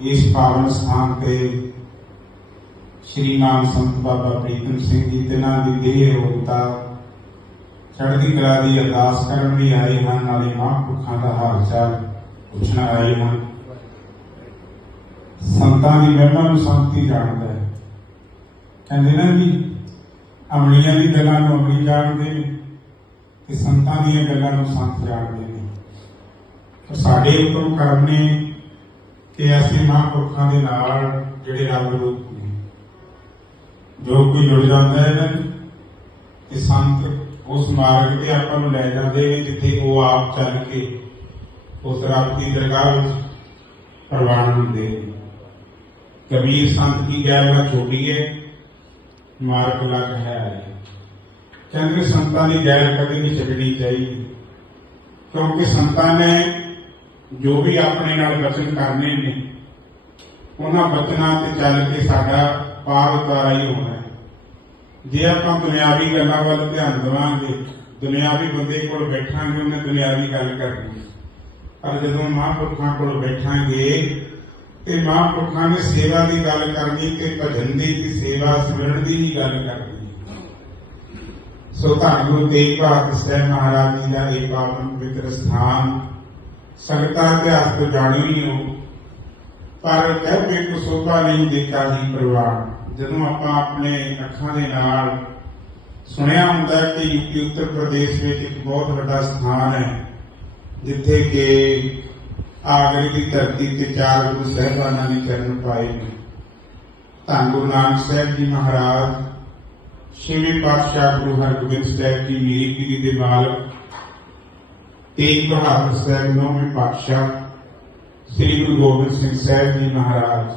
ਇਸ ਪਾਵਨ ਸਥਾਨ ਤੇ ਸ਼੍ਰੀ ਨਾਮ ਸੰਤ ਬਾਬਾ ਪ੍ਰੀਤਮ ਸਿੰਘ ਜੀ ਤੇ ਦੀ ਦੇਹ ਰੋਗਤਾ ਚੜ੍ਹਦੀ ਕਲਾ ਦੀ ਅਰਦਾਸ ਕਰਨ ਲਈ ਆਏ ਹਨ, ਨਾਲੇ ਮਹਾਂਪੁਰਖਾਂ ਦਾ ਹਾਲ ਚਾਲ ਪੁੱਛਣ ਆਏ ਹਨ। ਸੰਤਾਂ ਦੀ ਮਹਿਮਾ ਨੂੰ ਸੰਤੀ ਜਾਣਦਾ ਹੈ। ਕਹਿੰਦੇ ਨਾ ਵੀ ਅਮਲੀਆਂ ਦੀ ਗੱਲਾਂ ਨੂੰ ਅਮਲੀ ਜਾਣਦੇ ਨੇ ਤੇ ਸੰਤਾਂ ਦੀਆਂ ਗੱਲਾਂ ਨੂੰ ਸੰਤ ਜਾਣਦੇ ਨੇ। ਸਾਡੇ ਉੱਪਰ ਕਰਮ ਨੇ ਕਿ ਅਸੀਂ ਮਹਾਂਪੁਰਖਾਂ ਦੇ ਨਾਲ ਜਿਹੜੇ ਰੱਬ ਰੂਪ ਨੇ। ਜੋ ਕੋਈ ਜੁੜ ਜਾਂਦਾ ਹੈ ਨਾ ਕਿ ਸੰਤ ਉਸ ਮਾਰਗ ਤੇ ਆਪਾਂ ਨੂੰ ਲੈ ਜਾਂਦੇ ਨੇ, ਜਿੱਥੇ ਉਹ ਆਪ ਚੱਲ ਕੇ ਉਸ ਰੱਬ ਦੀ ਦਰਗਾਹ ਵਿੱਚ ਪ੍ਰਵਾਨ ਹੁੰਦੇ ਨੇ। ਕਬੀਰ ਸੰਤ ਕੀ ਗੱਲ ਨਾ ਛੋਟੀ ਹੈ, ਮਾਰਗ ਲੱਗ ਹੈ ਕਹਿੰਦੇ ਸੰਤਾਂ ਦੀ ਗੈਰ ਕਦੇ ਨਹੀਂ ਛੱਡਣੀ ਚਾਹੀਦੀ, ਕਿਉਂਕਿ ਸੰਤਾਂ ਨੇ ਜੋ ਵੀ ਆਪਣੇ ਨਾਲ ਬਚਨ ਕਰਨੇ ਨੇ, ਉਹਨਾਂ ਬਚਨਾਂ ਤੇ ਚੱਲ ਕੇ ਸਾਡਾ ਪਾਰ ਉਤਾਰਾ ਹੀ ਹੋਣਾ ਹੈ। ਜੇ ਆਪਾਂ ਦੁਨਿਆਵੀ ਗੱਲਾਂ ਵੱਲ ਧਿਆਨ ਦੇਵਾਂਗੇ, ਦੁਨਿਆਵੀ ਬੰਦੇ ਕੋਲ ਬੈਠਾਂਗੇ, ਉਹਨੇ ਦੁਨਿਆਵੀ ਗੱਲ ਕਰਨੀ ਪਰ ਜਦੋਂ ਮਹਾਂਪੁਰਖਾਂ ਕੋਲ ਬੈਠਾਂਗੇ, ਤੇ ਮਹਾਂਪੁਰਖਾਂ ਨੇ ਸੇਵਾ ਦੀ ਗੱਲ ਕਰਨੀ, ਤੇ ਭਜਨ ਦੀ, ਤੇ ਸੇਵਾ ਸਿਮਰਨ ਦੀ ਹੀ ਗੱਲ ਕਰਨੀ ਸੋ ਧੰਨ ਗੁਰੂ ਤੇਗ ਬਹਾਦਰ ਸਾਹਿਬ ਮਹਾਰਾਜ ਜੀ ਦਾ ਇਹ ਪਾਵਨ ਪਵਿੱਤਰ ਸਥਾਨ ਸੰਗਤਾਂ ਇਤਿਹਾਸ ਤੋਂ ਜਾਣੂ ਹੀ ਹੋ ਪਰ ਕਹਿ ਕੋ ਸੋਭਾ ਨਹੀਂ ਦੇਖਾ ਹੀ ਪ੍ਰਵਾਨ ਜਦੋਂ ਆਪਾਂ ਆਪਣੇ ਅੱਖਾਂ ਦੇ ਨਾਲ ਸੁਣਿਆ ਹੁੰਦਾ ਕਿ ਯੂਪੀ ਉੱਤਰ ਪ੍ਰਦੇਸ਼ ਵਿੱਚ ਇੱਕ ਬਹੁਤ ਵੱਡਾ ਸਥਾਨ ਹੈ, ਜਿੱਥੇ ਕਿ ਆਗਰੇ ਦੀ ਧਰਤੀ ਤੇ ਚਾਰ ਗੁਰੂ ਸਾਹਿਬਾਨਾਂ ਨੇ ਚਰਨ ਪਾਏ ਨੇ ਧੰਨ ਗੁਰੂ ਨਾਨਕ ਸਾਹਿਬ ਜੀ ਮਹਾਰਾਜ, ਛੇਵੇਂ ਪਾਤਸ਼ਾਹ ਗੁਰੂ ਹਰਗੋਬਿੰਦ ਸਾਹਿਬ ਜੀ, ਮੀਰੀ ਦੇ ਮਾਲਕ ਤੇਗ ਬਹਾਦਰ ਸਾਹਿਬ ਨੌਵੇਂ ਪਾਤਸ਼ਾਹ ਸ੍ਰੀ ਗੁਰੂ ਗੋਬਿੰਦ ਸਿੰਘ ਸਾਹਿਬ ਜੀ ਮਹਾਰਾਜ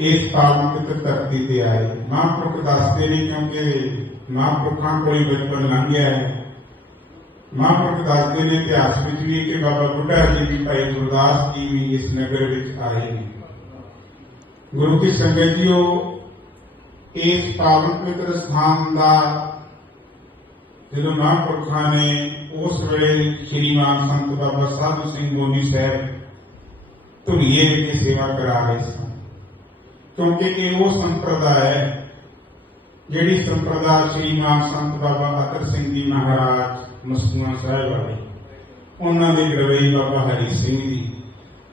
ਇਸ ਪਾਵਨ ਪਵਿੱਤਰ ਧਰਤੀ ਤੇ ਆਏ ਮਹਾਂਪੁਰਖ ਦੱਸਦੇ ਨੇ ਕਿਉਂਕਿ ਮਹਾਂਪੁਰਖਾਂ ਕੋਈ ਬਚਪਨ ਲੰਘਿਆ ਹੈ ਮਹਾਂਪੁਰਖ ਦੱਸਦੇ ਨੇ ਇਤਿਹਾਸ ਵਿੱਚ ਵੀ ਕਿ ਬਾਬਾ ਬੁੱਢਾ ਜੀ ਦੀ ਭਾਈ ਗੁਰਦਾਸ ਜੀ ਵੀ ਇਸ ਨਗਰ ਵਿੱਚ ਆਏ ਨੇ ਗੁਰੂ ਕੀ ਸੰਗਤ ਜੀਓ ਇਸ ਪਾਵਨ ਪਵਿੱਤਰ ਸਥਾਨ ਦਾ ਜਦੋਂ ਮਹਾਂਪੁਰਖਾਂ ਨੇ ਉਸ ਵੇਲੇ ਸ਼੍ਰੀਮਾਨ ਸੰਤ ਬਾਬਾ ਸਾਧੂ ਸਿੰਘ ਗੋਨੀ ਸਾਹਿਬ ਧੁਨੀਏ ਵਿੱਚ ਸੇਵਾ ਕਰਾ ਰਹੇ ਸਨ। ਕਿਉਂਕਿ ਇਹ ਉਹ ਸੰਪਰਦਾ ਹੈ, ਜਿਹੜੀ ਸੰਪਰਦਾ ਸ਼੍ਰੀਮਾਨ ਸੰਤ ਬਾਬਾ ਅਤਰ ਸਿੰਘ ਜੀ ਮਹਾਰਾਜ ਮਸਤੂਆਂ ਸਾਹਿਬ ਵਾਲੇ, ਉਹਨਾਂ ਦੇ ਗਰਵਈ ਬਾਬਾ ਹਰੀ ਸਿੰਘ ਜੀ,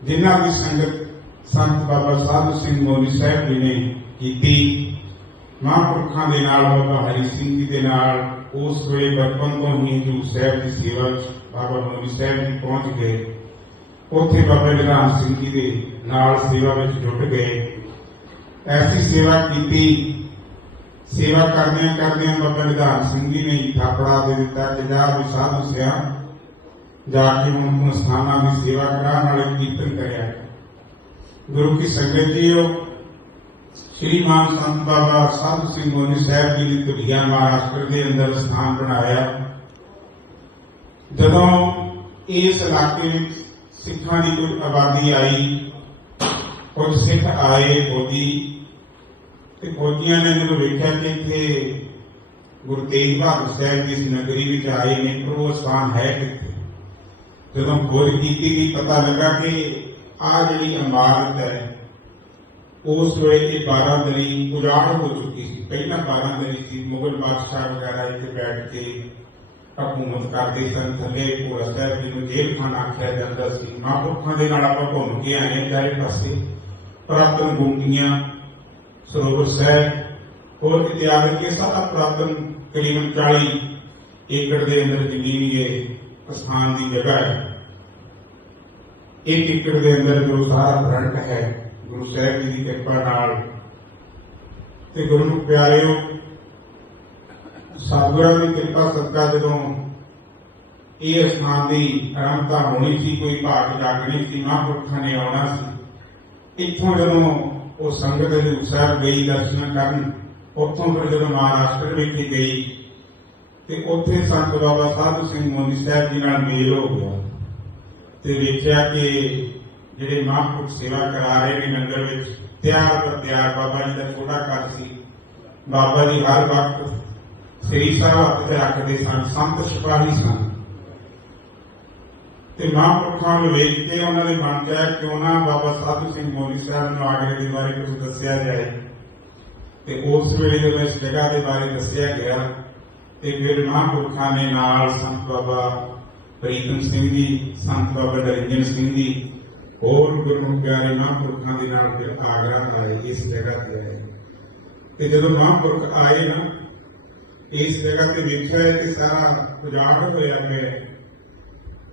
ਜਿਨ੍ਹਾਂ ਦੀ ਸੰਗਤ ਸੰਤ ਬਾਬਾ ਸਾਧੂ ਸਿੰਘ ਗੋਨੀ ਸਾਹਿਬ ਜੀ ਨੇ ਕੀਤੀ। ਮਹਾਂਪੁਰਖਾਂ ਦੇ ਨਾਲ ਬਾਬਾ ਹਰੀ ਸਿੰਘ ਜੀ ਦੇ ਨਾਲ ਉਸ ਵੇਲੇ ਬਚਪਨ ਤੋਂ ਹੀ ਜੂ ਸਾਹਿਬ ਦੀ ਸੇਵਾ ਵਿੱਚ ਬਾਬਾ ਮੋਨੀ ਸਾਹਿਬ ਜੀ ਪਹੁੰਚ ਗਏ। ਉੱਥੇ ਬਾਬਾ ਨਿਧਾਨ ਸਿੰਘ ਜੀ ਦੇ ਨਾਲ ਸੇਵਾ ਵਿੱਚ ਜੁਟ ਗਏ। ਐਸੀ ਸੇਵਾ ਕੀਤੀ। ਸੇਵਾ ਕਰਦਿਆਂ ਕਰਦਿਆਂ ਬਾਬਾ ਨਿਧਾਨ ਸਿੰਘ ਜੀ ਨੇ ਥਾਪੜਾ ਦੇ ਦਿੱਤਾ ਕਿ ਜਾ ਵੀ ਸਾਧੂ ਸਿਆ। ਜਾ ਕੇ ਹੁਣ ਸਥਾਨਾਂ ਦੀ ਸੇਵਾ ਕਰਾ ਨਾਲੇ ਕੀਰਤਨ ਕਰਿਆ। ਗੁਰੂ ਕੀ ਸੰਗਤ ਜੀ ਉਹ ਸ਼੍ਰੀਮਾਨ ਸੰਤ ਬਾਬਾ ਸਾਧੂ ਸਿੰਘ ਗੋਨੀ ਸਾਹਿਬ ਜੀ ਨੇ ਤੁਰਿਆ ਮਹਾਰਾਸ਼ਟਰ ਦੇ ਅੰਦਰ ਸਥਾਨ ਬਣਾਇਆ। ਜਦੋਂ ਇਸ ਇਲਾਕੇ ਵਿੱਚ ਸਿੱਖਾਂ ਦੀ ਕੋਈ ਆਬਾਦੀ ਆਈ, ਕੁਝ ਸਿੱਖ ਆਏ ਬੋਧੀ ਤੇ ਫੌਜੀਆਂ ਨੇ ਜਦੋਂ ਵੇਖਿਆ ਕਿ ਇੱਥੇ ਗੁਰੂ ਤੇਗ ਬਹਾਦਰ ਸਾਹਿਬ ਜੀ ਇਸ ਨਗਰੀ ਵਿੱਚ ਆਏ ਨੇ, ਪਰ ਉਹ ਸਥਾਨ ਹੈ ਕਿੱਥੇ? ਜਦੋਂ ਖੋਜ ਕੀਤੀ ਗਈ, ਪਤਾ ਲੱਗਾ ਕਿ ਆ ਜਿਹੜੀ ਇਮਾਰਤ ਹੈ ਉਸ ਵੇਲੇ ਇਹ 12 ਦਰੀ ਉਜਾੜ ਹੋ ਚੁੱਕੀ ਸੀ। ਪਹਿਲਾਂ 12 ਦਰੀ ਸੀ, ਮੁਗਲ ਬਾਦਸ਼ਾਹ ਵਗੈਰਾ ਇੱਥੇ ਬੈਠ ਕੇ ਹਕੂਮਤ ਕਰਦੇ ਸਨ। ਥੱਲੇ ਭੋਰਾ ਸਾਹਿਬ ਜੀ ਨੂੰ ਜੇਲ੍ਹ ਖਾਨਾ ਆਖਿਆ ਜਾਂਦਾ ਸੀ, ਮਹਾਂਪੁਰਖਾਂ ਦੇ ਨਾਲ ਆਪਾਂ ਘੁੰਮ ਕੇ ਆਏ ਹਾਂ ਚਾਰੇ ਪਾਸੇ। ਪ੍ਰਾਤਨ ਗੁੰਗੀਆਂ, ਸਰੋਵਰ ਸਾਹਿਬ, ਹੋਰ ਕਿਤੇ ਕੇ ਸਾਰਾ ਪ੍ਰਾਤਨ ਕਰੀਬਨ 40 ਏਕੜ ਦੇ ਅੰਦਰ ਜ਼ਮੀਨ ਇਹ ਸਥਾਨ ਦੀ ਜਗ੍ਹਾ ਹੈ। ਇੱਕ ਏਕੜ ਦੇ ਅੰਦਰ ਜੋ ਸਾਰਾ ਫਰੰਟ ਹੈ ਗੁਰੂ ਸਾਹਿਬ ਜੀ ਦੀ ਕਿਰਪਾ ਨਾਲ ਤੇ ਗੁਰੂ ਪਿਆਰਿਓ, ਸਾਧੂਆਂ ਦੀ ਕਿਰਪਾ ਸਦਕਾ ਜਦੋਂ ਇਹ ਸਥਾਨ ਦੀ ਆਰੰਭਤਾ ਹੋਣੀ ਸੀ, ਕੋਈ ਭਾਗ ਜਾਗਣੀ ਸੀ, ਮਹਾਂਪੁਰਖਾਂ ਨੇ ਆਉਣਾ ਸੀ, ਇੱਥੋਂ ਜਦੋਂ ਉਹ ਸੰਗਤ ਹਜ਼ੂਰ ਸਾਹਿਬ ਗਈ ਦਰਸ਼ਨ ਕਰਨ, ਉੱਥੋਂ ਫਿਰ ਜਦੋਂ ਮਹਾਰਾਸ਼ਟਰ ਵਿੱਚ ਗਈ ਤੇ ਉੱਥੇ ਸੰਤ ਬਾਬਾ ਸਾਧੂ ਸਿੰਘ ਮੋਨੀ ਸਾਹਿਬ ਜੀ ਨਾਲ ਮੇਲ ਹੋ ਗਿਆ ਤੇ ਵੇਖਿਆ ਕਿ ਜਿਹੜੇ ਮਹਾਂਪੁਰਖ ਸੇਵਾ ਕਰਾ ਰਹੇ ਨੇ ਨਗਰ ਵਿੱਚ, ਤਿਆਰ ਪਰ ਬਾਬਾ ਜੀ ਦਾ ਛੋਟਾ ਘਰ ਸੀ। ਬਾਬਾ ਜੀ ਹਰ ਵਕਤ ਸ੍ਰੀ ਸਾਹਿਬ ਹੱਥ ਤੇ ਰੱਖਦੇ ਸਨ, ਸੰਤ ਸਿਪਾਹੀ ਸਨ। ਤੇ ਮਹਾਂਪੁਰਖਾਂ ਨੂੰ ਵੇਖ ਕੇ ਉਹਨਾਂ ਦੇ ਮਨ ਚ ਆਇਆ, ਕਿਉਂ ਨਾ ਬਾਬਾ ਸਾਧੂ ਸਿੰਘ ਮੋਦੀ ਸਾਹਿਬ ਨੂੰ ਆਗਰੇ ਦੇ ਬਾਰੇ ਕੁਝ ਦੱਸਿਆ ਜਾਏ। ਤੇ ਉਸ ਵੇਲੇ ਜਦੋਂ ਇਸ ਜਗ੍ਹਾ ਦੇ ਬਾਰੇ ਦੱਸਿਆ ਗਿਆ, ਤੇ ਫਿਰ ਮਹਾਂਪੁਰਖਾਂ ਨੇ ਨਾਲ ਸੰਤ ਬਾਬਾ ਪ੍ਰੀਤਮ ਸਿੰਘ ਜੀ, ਸੰਤ ਬਾਬਾ ਨਰਿੰਦਰ ਸਿੰਘ ਜੀ ਹੋਰ ਗੁਰਮੁਖ ਪਿਆਰੇ ਮਹਾਂਪੁਰਖਾਂ ਦੇ ਨਾਲ ਫਿਰ ਆਗਰਾ ਆਏ, ਇਸ ਜਗ੍ਹਾ ਤੇ ਆਏ। ਤੇ ਜਦੋਂ ਮਹਾਂਪੁਰਖ ਆਏ ਨਾ, ਇਸ ਜਗ੍ਹਾ ਤੇ ਵੇਖਿਆ ਕਿ ਸਾਰਾ ਉਜਾੜ ਹੋਇਆ ਹੋਇਆ ਹੈ।